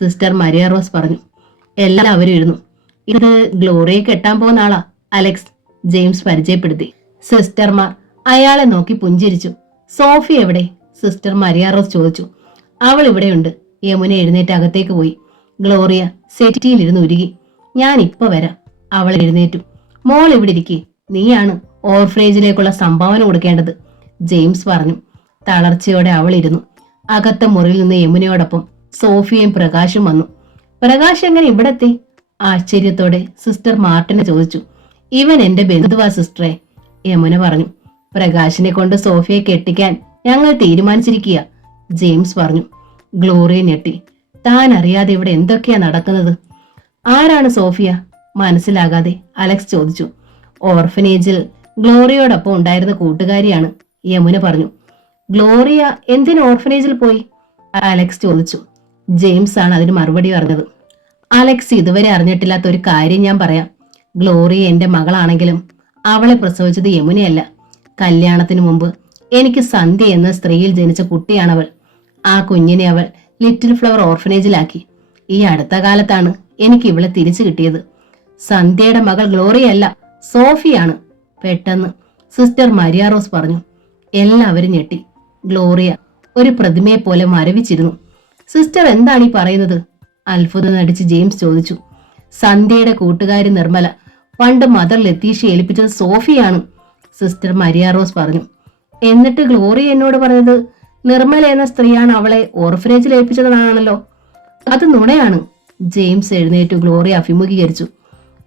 സിസ്റ്റർ മരിയ റോസ് പറഞ്ഞു. എല്ലാവരും ഇരുന്നു. ഇത് ഗ്ലോറിയെ കെട്ടാൻ പോകുന്ന ആളാ അലക്സ്, ജെയിംസ് പരിചയപ്പെടുത്തി. സിസ്റ്റർമാർ അയാളെ നോക്കി പുഞ്ചിരിച്ചു. സോഫി എവിടെ? സിസ്റ്റർ മരിയ റോസ് ചോദിച്ചു. അവൾ ഇവിടെയുണ്ട്. യമുന എഴുന്നേറ്റ് അകത്തേക്ക് പോയി. ഗ്ലോറിയ സെറ്റിയിലിരുന്ന് ഉരുകി. ഞാൻ ഇപ്പൊ വരാം, അവൾ എഴുന്നേറ്റു. മോൾ ഇവിടെ ഇരിക്കേ, നീയാണ് ഓർഫനേജിലേക്കുള്ള സംഭാവന കൊടുക്കേണ്ടത്, ജെയിംസ് പറഞ്ഞു. തളർച്ചയോടെ അവൾ ഇരുന്നു. അകത്തെ മുറിയിൽ നിന്ന് യമുനയോടൊപ്പം സോഫിയയും പ്രകാശും വന്നു. പ്രകാശ് എങ്ങനെ ഇവിടെത്തി? ആശ്ചര്യത്തോടെ സിസ്റ്റർ മാർട്ടിനെ ചോദിച്ചു. ഇവൻ എന്റെ ബന്ധുവാ സിസ്റ്ററെ, യമുന പറഞ്ഞു. പ്രകാശിനെ കൊണ്ട് സോഫിയെ കെട്ടിക്കാൻ ഞങ്ങൾ തീരുമാനിച്ചിരിക്കുക, ജെയിംസ് പറഞ്ഞു. ഗ്ലോറിയ ഞെട്ടി. താൻ അറിയാതെ ഇവിടെ എന്തൊക്കെയാ നടക്കുന്നത്? ആരാണ് സോഫിയ? മനസ്സിലാകാതെ അലക്സ് ചോദിച്ചു. ഓർഫനേജിൽ ഗ്ലോറിയോടൊപ്പം ഉണ്ടായിരുന്ന കൂട്ടുകാരിയാണ്, യമുന പറഞ്ഞു. ഗ്ലോറിയ എന്തിന് ഓർഫനേജിൽ പോയി? അലക്സ് ചോദിച്ചു. ജെയിംസ് ആണ് അതിന് മറുപടി പറഞ്ഞത്. അലക്സ് ഇതുവരെ അറിഞ്ഞിട്ടില്ലാത്ത ഒരു കാര്യം ഞാൻ പറയാം. ഗ്ലോറിയ എന്റെ മകളാണെങ്കിലും അവളെ പ്രസവിച്ചത് യമുനയല്ല. കല്യാണത്തിന് മുമ്പ് എനിക്ക് സന്ധ്യ എന്ന സ്ത്രീയിൽ ജനിച്ച കുട്ടിയാണവൾ. ആ കുഞ്ഞിനെ അവൾ ലിറ്റിൽ ഫ്ലവർ ഓർഫനേജിലാക്കി. ഈ അടുത്ത കാലത്താണ് എനിക്ക് ഇവളെ തിരിച്ചു കിട്ടിയത്. സന്ധ്യയുടെ മകൾ ഗ്ലോറിയല്ല, സോഫിയാണ്, പെട്ടെന്ന് സിസ്റ്റർ മരിയ റോസ് പറഞ്ഞു. എല്ലാവരും ഞെട്ടി. ഗ്ലോറിയ ഒരു പ്രതിമയെ പോലെ മരവിച്ചിരുന്നു. സിസ്റ്റർ എന്താണ് ഈ പറയുന്നത്? അത്ഭുതം നടിച്ച് ജെയിംസ് ചോദിച്ചു. സന്ധ്യയുടെ കൂട്ടുകാരി നിർമ്മല പണ്ട് മദർ ലത്തീഷയെ ഏൽപ്പിച്ചത് സോഫിയാണ്, സിസ്റ്റർ മരിയ റോസ് പറഞ്ഞു. എന്നിട്ട് ഗ്ലോറിയ എന്നോട് പറഞ്ഞത് നിർമ്മല എന്ന സ്ത്രീയാണ് അവളെ ഓർഫനേജിൽ ഏൽപ്പിച്ചതെന്നാണല്ലോ. അത് നുണയാണ്, ജെയിംസ് എഴുന്നേറ്റു ഗ്ലോറിയ അഭിമുഖീകരിച്ചു.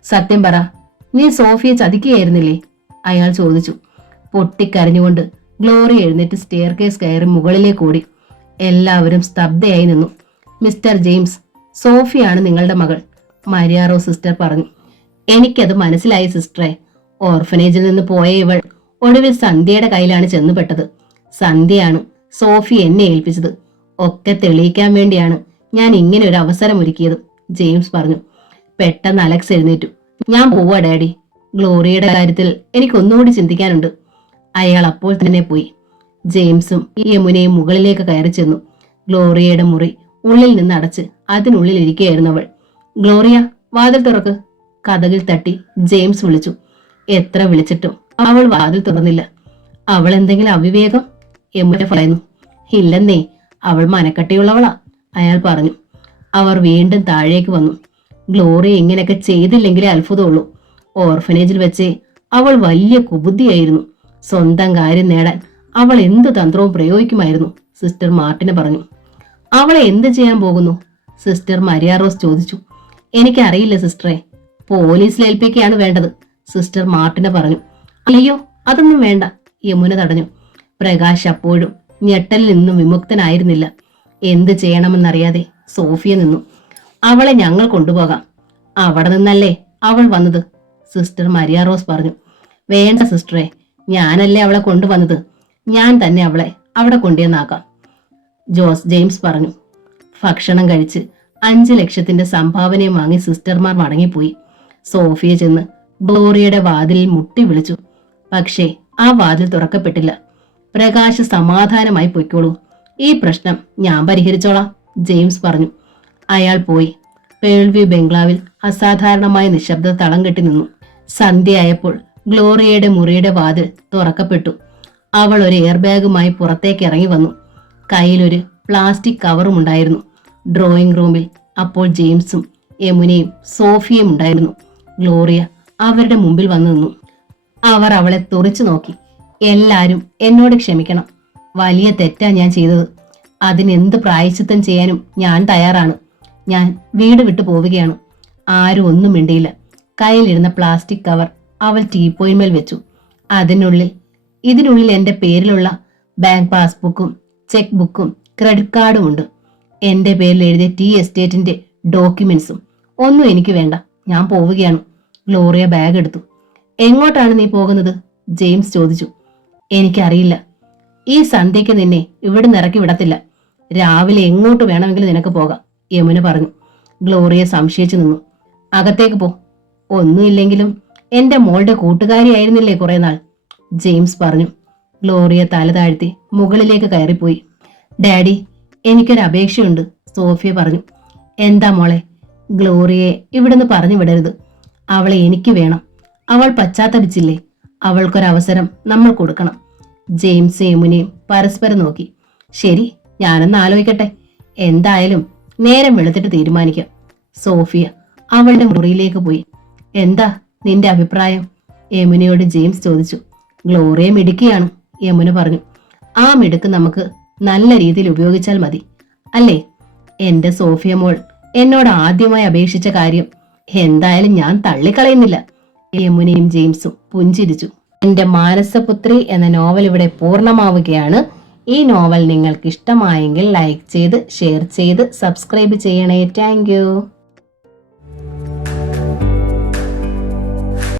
സത്യം പറ, നീ സോഫിയെ ചതിക്കുകയായിരുന്നില്ലേ? അയാൾ ചോദിച്ചു. പൊട്ടിക്കരഞ്ഞുകൊണ്ട് ഗ്ലോറിയ എഴുന്നേറ്റ് സ്റ്റെയർ കേസ് കയറി മുകളിലേക്ക് ഓടി. എല്ലാവരും സ്തബ്ധയായി നിന്നു. മിസ്റ്റർ ജെയിംസ്, സോഫിയാണ് നിങ്ങളുടെ മകൾ, മരിയ റോസ് സിസ്റ്റർ പറഞ്ഞു. എനിക്കത് മനസ്സിലായി സിസ്റ്ററെ. ഓർഫനേജിൽ നിന്ന് പോയ ഇവൾ ഒടുവിൽ സന്ധ്യയുടെ കയ്യിലാണ് ചെന്നുപെട്ടത്. സന്ധ്യയാണ് സോഫി എന്നെ ഏൽപ്പിച്ചത്. ഒക്കെ തെളിയിക്കാൻ വേണ്ടിയാണ് ഞാൻ ഇങ്ങനെ ഒരു അവസരം ഒരുക്കിയത്, ജെയിംസ് പറഞ്ഞു. പെട്ടെന്ന് അലക്സ് എഴുന്നേറ്റു. ഞാൻ പോവാ ഡാഡി, ഗ്ലോറിയയുടെ കാര്യത്തിൽ എനിക്കൊന്നുകൂടി ചിന്തിക്കാനുണ്ട്. അയാൾ അപ്പോൾ തന്നെ പോയി. ജെയിംസും യമുനയും മുകളിലേക്ക് കയറി ചെന്നു. ഗ്ലോറിയയുടെ മുറി ഉള്ളിൽ നിന്ന് അടച്ച് അതിനുള്ളിൽ ഇരിക്കുകയായിരുന്നു അവൾ. ഗ്ലോറിയ, വാതിൽ തുറക്ക്, കതകിൽ തട്ടി ജെയിംസ് വിളിച്ചു. എത്ര വിളിച്ചിട്ടും അവൾ വാതിൽ തുറന്നില്ല. അവൾ എന്തെങ്കിലും അവിവേകം? യമുന പറയുന്നു. ഇല്ലെന്നേ, അവൾ മനക്കട്ടിയുള്ളവളാ, അയാൾ പറഞ്ഞു. അവർ വീണ്ടും താഴേക്ക് വന്നു. ഗ്ലോറിയ ഇങ്ങനെയൊക്കെ ചെയ്തില്ലെങ്കിലേ അത്ഭുതമുള്ളൂ. ഓർഫനേജിൽ വെച്ച് അവൾ വലിയ കുബുദ്ധിയായിരുന്നു. സ്വന്തം കാര്യം നേടാൻ അവൾ എന്ത് തന്ത്രവും പ്രയോഗിക്കുമായിരുന്നു, സിസ്റ്റർ മാർട്ടിന് പറഞ്ഞു. അവളെ എന്ത് ചെയ്യാൻ പോകുന്നു? സിസ്റ്റർ മരിയ റോസ് ചോദിച്ചു. എനിക്കറിയില്ല സിസ്റ്ററെ, പോലീസിൽ ഏൽപ്പിക്കുകയാണ് വേണ്ടത്, സിസ്റ്റർ മാർട്ടിന് പറഞ്ഞു. അയ്യോ, അതൊന്നും വേണ്ട, യമുന തടഞ്ഞു. പ്രകാശ് അപ്പോഴും ഞെട്ടലിൽ നിന്നും വിമുക്തനായിരുന്നില്ല. എന്ത് ചെയ്യണമെന്നറിയാതെ സോഫിയ നിന്നു. അവളെ ഞങ്ങൾ കൊണ്ടുപോകാം. അവിടെ നിന്നല്ലേ അവൾ വന്നത്, സിസ്റ്റർ മരിയ റോസ് പറഞ്ഞു. വേണ്ട സിസ്റ്ററെ, ഞാനല്ലേ അവളെ കൊണ്ടുവന്നത്. ഞാൻ തന്നെ അവളെ അവിടെ കൊണ്ടുവന്നാക്കാം, ജെയിംസ് പറഞ്ഞു. ഭക്ഷണം കഴിച്ച് 5 ലക്ഷത്തിന്റെ സംഭാവനയും വാങ്ങി സിസ്റ്റർമാർ മടങ്ങിപ്പോയി. സോഫിയ ചെന്ന് ഗ്ലോറിയയുടെ വാതിലിൽ മുട്ടി വിളിച്ചു. പക്ഷേ ആ വാതിൽ തുറക്കപ്പെട്ടില്ല. പ്രകാശ് സമാധാനമായി പൊയ്ക്കോളൂ, ഈ പ്രശ്നം ഞാൻ പരിഹരിച്ചോളാം, ജെയിംസ് പറഞ്ഞു. അയാൾ പോയി. പേൾവ്യൂ ബംഗ്ലാവിൽ അസാധാരണമായ നിശബ്ദത തളം കെട്ടി നിന്നു. സന്ധ്യയായപ്പോൾ ഗ്ലോറിയയുടെ മുറിയുടെ വാതിൽ തുറക്കപ്പെട്ടു. അവൾ ഒരു എയർ ബാഗുമായി പുറത്തേക്ക് ഇറങ്ങി വന്നു. കയ്യിലൊരു പ്ലാസ്റ്റിക് കവറും ഉണ്ടായിരുന്നു. ഡ്രോയിങ് റൂമിൽ അപ്പോൾ ജെയിംസും യമുനയും സോഫിയയും ഉണ്ടായിരുന്നു. ഗ്ലോറിയ അവരുടെ മുമ്പിൽ വന്നു നിന്നു. അവർ അവളെ തുറിച്ചു നോക്കി. എല്ലാരും എന്നോട് ക്ഷമിക്കണം, വലിയ തെറ്റാ ഞാൻ ചെയ്തത്. അതിനെന്ത് പ്രായശ്ചിത്തം ചെയ്യാനും ഞാൻ തയ്യാറാണ്. ഞാൻ വീട് വിട്ടു പോവുകയാണ്. ആരും ഒന്നും മിണ്ടിയില്ല. കയ്യിലിരുന്ന പ്ലാസ്റ്റിക് കവർ അവൾ ടീപ്പോയിന്മേൽ വെച്ചു. ഇതിനുള്ളിൽ എന്റെ പേരിലുള്ള ബാങ്ക് പാസ്ബുക്കും ചെക്ക് ബുക്കും ക്രെഡിറ്റ് കാർഡും ഉണ്ട്. എന്റെ പേരിൽ എഴുതിയ ടി എസ്റ്റേറ്റിന്റെ ഡോക്യുമെന്റ്സും. ഒന്നും എനിക്ക് വേണ്ട, ഞാൻ പോവുകയാണ്. ഗ്ലോറിയ ബാഗ് എടുത്തു. എങ്ങോട്ടാണ് നീ പോകുന്നത്? ജെയിംസ് ചോദിച്ചു. എനിക്കറിയില്ല. ഈ സന്ധ്യയ്ക്ക് നിന്നെ ഇവിടെ ഇറക്കി വിടത്തില്ല. രാവിലെ എങ്ങോട്ട് വേണമെങ്കിലും നിനക്ക് പോകാം, യമുന പറഞ്ഞു. ഗ്ലോറിയ സംശയിച്ചു നിന്നു. അകത്തേക്ക് പോ. ഒന്നുമില്ലെങ്കിലും എന്റെ മോളുടെ കൂട്ടുകാരിയായിരുന്നില്ലേ കുറെ നാൾ, ജെയിംസ് പറഞ്ഞു. ഗ്ലോറിയ തല താഴ്ത്തി മുകളിലേക്ക് കയറിപ്പോയി. ഡാഡി, എനിക്കൊരു അപേക്ഷയുണ്ട്, സോഫിയ പറഞ്ഞു. എന്താ മോളെ? ഗ്ലോറിയയെ ഇവിടുന്ന് പറഞ്ഞു വിടരുത്. അവളെ എനിക്ക് വേണം. അവൾ പശ്ചാത്തപിച്ചില്ലേ? അവൾക്കൊരവസരം നമ്മൾ കൊടുക്കണം. ജെയിംസ് യമുനയും പരസ്പരം നോക്കി. ശരി, ഞാനൊന്ന് ആലോചിക്കട്ടെ. എന്തായാലും നേരം വെളുത്തിട്ട് തീരുമാനിക്കാം. സോഫിയ അവളുടെ മുറിയിലേക്ക് പോയി. എന്താ നിന്റെ അഭിപ്രായം? യമുനയോട് ജെയിംസ് ചോദിച്ചു. ഗ്ലോറിയ മിടുക്കിയാണ്, യമുന പറഞ്ഞു. ആ മിടുക്ക് നമുക്ക് നല്ല രീതിയിൽ ഉപയോഗിച്ചാൽ മതി, അല്ലേ? എന്റെ സോഫിയ മോൾ എന്നോട് ആദ്യമായി അപേക്ഷിച്ച കാര്യം എന്തായാലും ഞാൻ തള്ളിക്കളയുന്നില്ല. യമുനയും ജെയിംസും പുഞ്ചിരിച്ചു. എന്റെ മാനസപുത്രി എന്ന നോവൽ ഇവിടെ പൂർണ്ണമാവുകയാണ്. ഈ നോവൽ നിങ്ങൾക്ക് ഇഷ്ടമായെങ്കിൽ ലൈക്ക് ചെയ്ത്, ഷെയർ ചെയ്ത്, സബ്സ്ക്രൈബ് ചെയ്യണേ. താങ്ക്